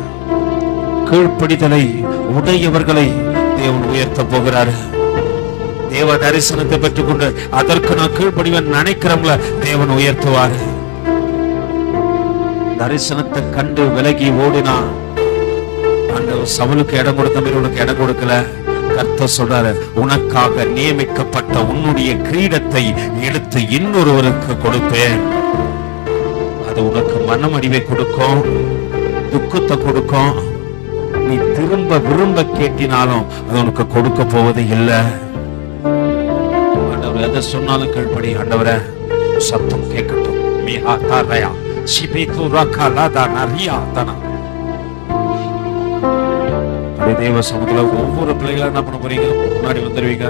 கீழ்ப்படிதலை உடையவர்களை தேவன் உயர்த்த போகிறாரு. தேவ தரிசனத்தை பெற்றுக்கொண்டு அதற்கு நான் கீழ்ப்படிவன் நினைக்கிறவங்கள தேவன் உயர்த்துவாரு. தரிசனத்தை கண்டு விலகி ஓடினா, ஆண்டவர் சவுலுக்கு இடம் கொடுத்த மாதிரி உனக்கு இடம் கொடுக்கல. கர்த்தர் சொல்றாரு, உனக்காக நியமிக்கப்பட்ட உன்னுடைய கிரீடத்தை எடுத்து இன்னொருவருக்கு கொடுப்பேன். அது உனக்கு மனமடிவை கொடுக்கும், துக்கத்தை கொடுக்கும். நீ திரும்ப விரும்ப கேட்டினாலும் அது உனக்கு கொடுக்க போவது இல்லை. ஆண்டவர் எதை சொன்னாலும் கீழ்ப்படி. ஆண்டவரே சத்தம் கேட்கட்டும். மிஹா தாரயா சிபிது ரகலதா நரியா தன. தேவ சமூகத்துல ஒவ்வொரு பிள்ளைகளும் என்ன பண்ண போறீங்க? முன்னாடி வந்துருவீங்க.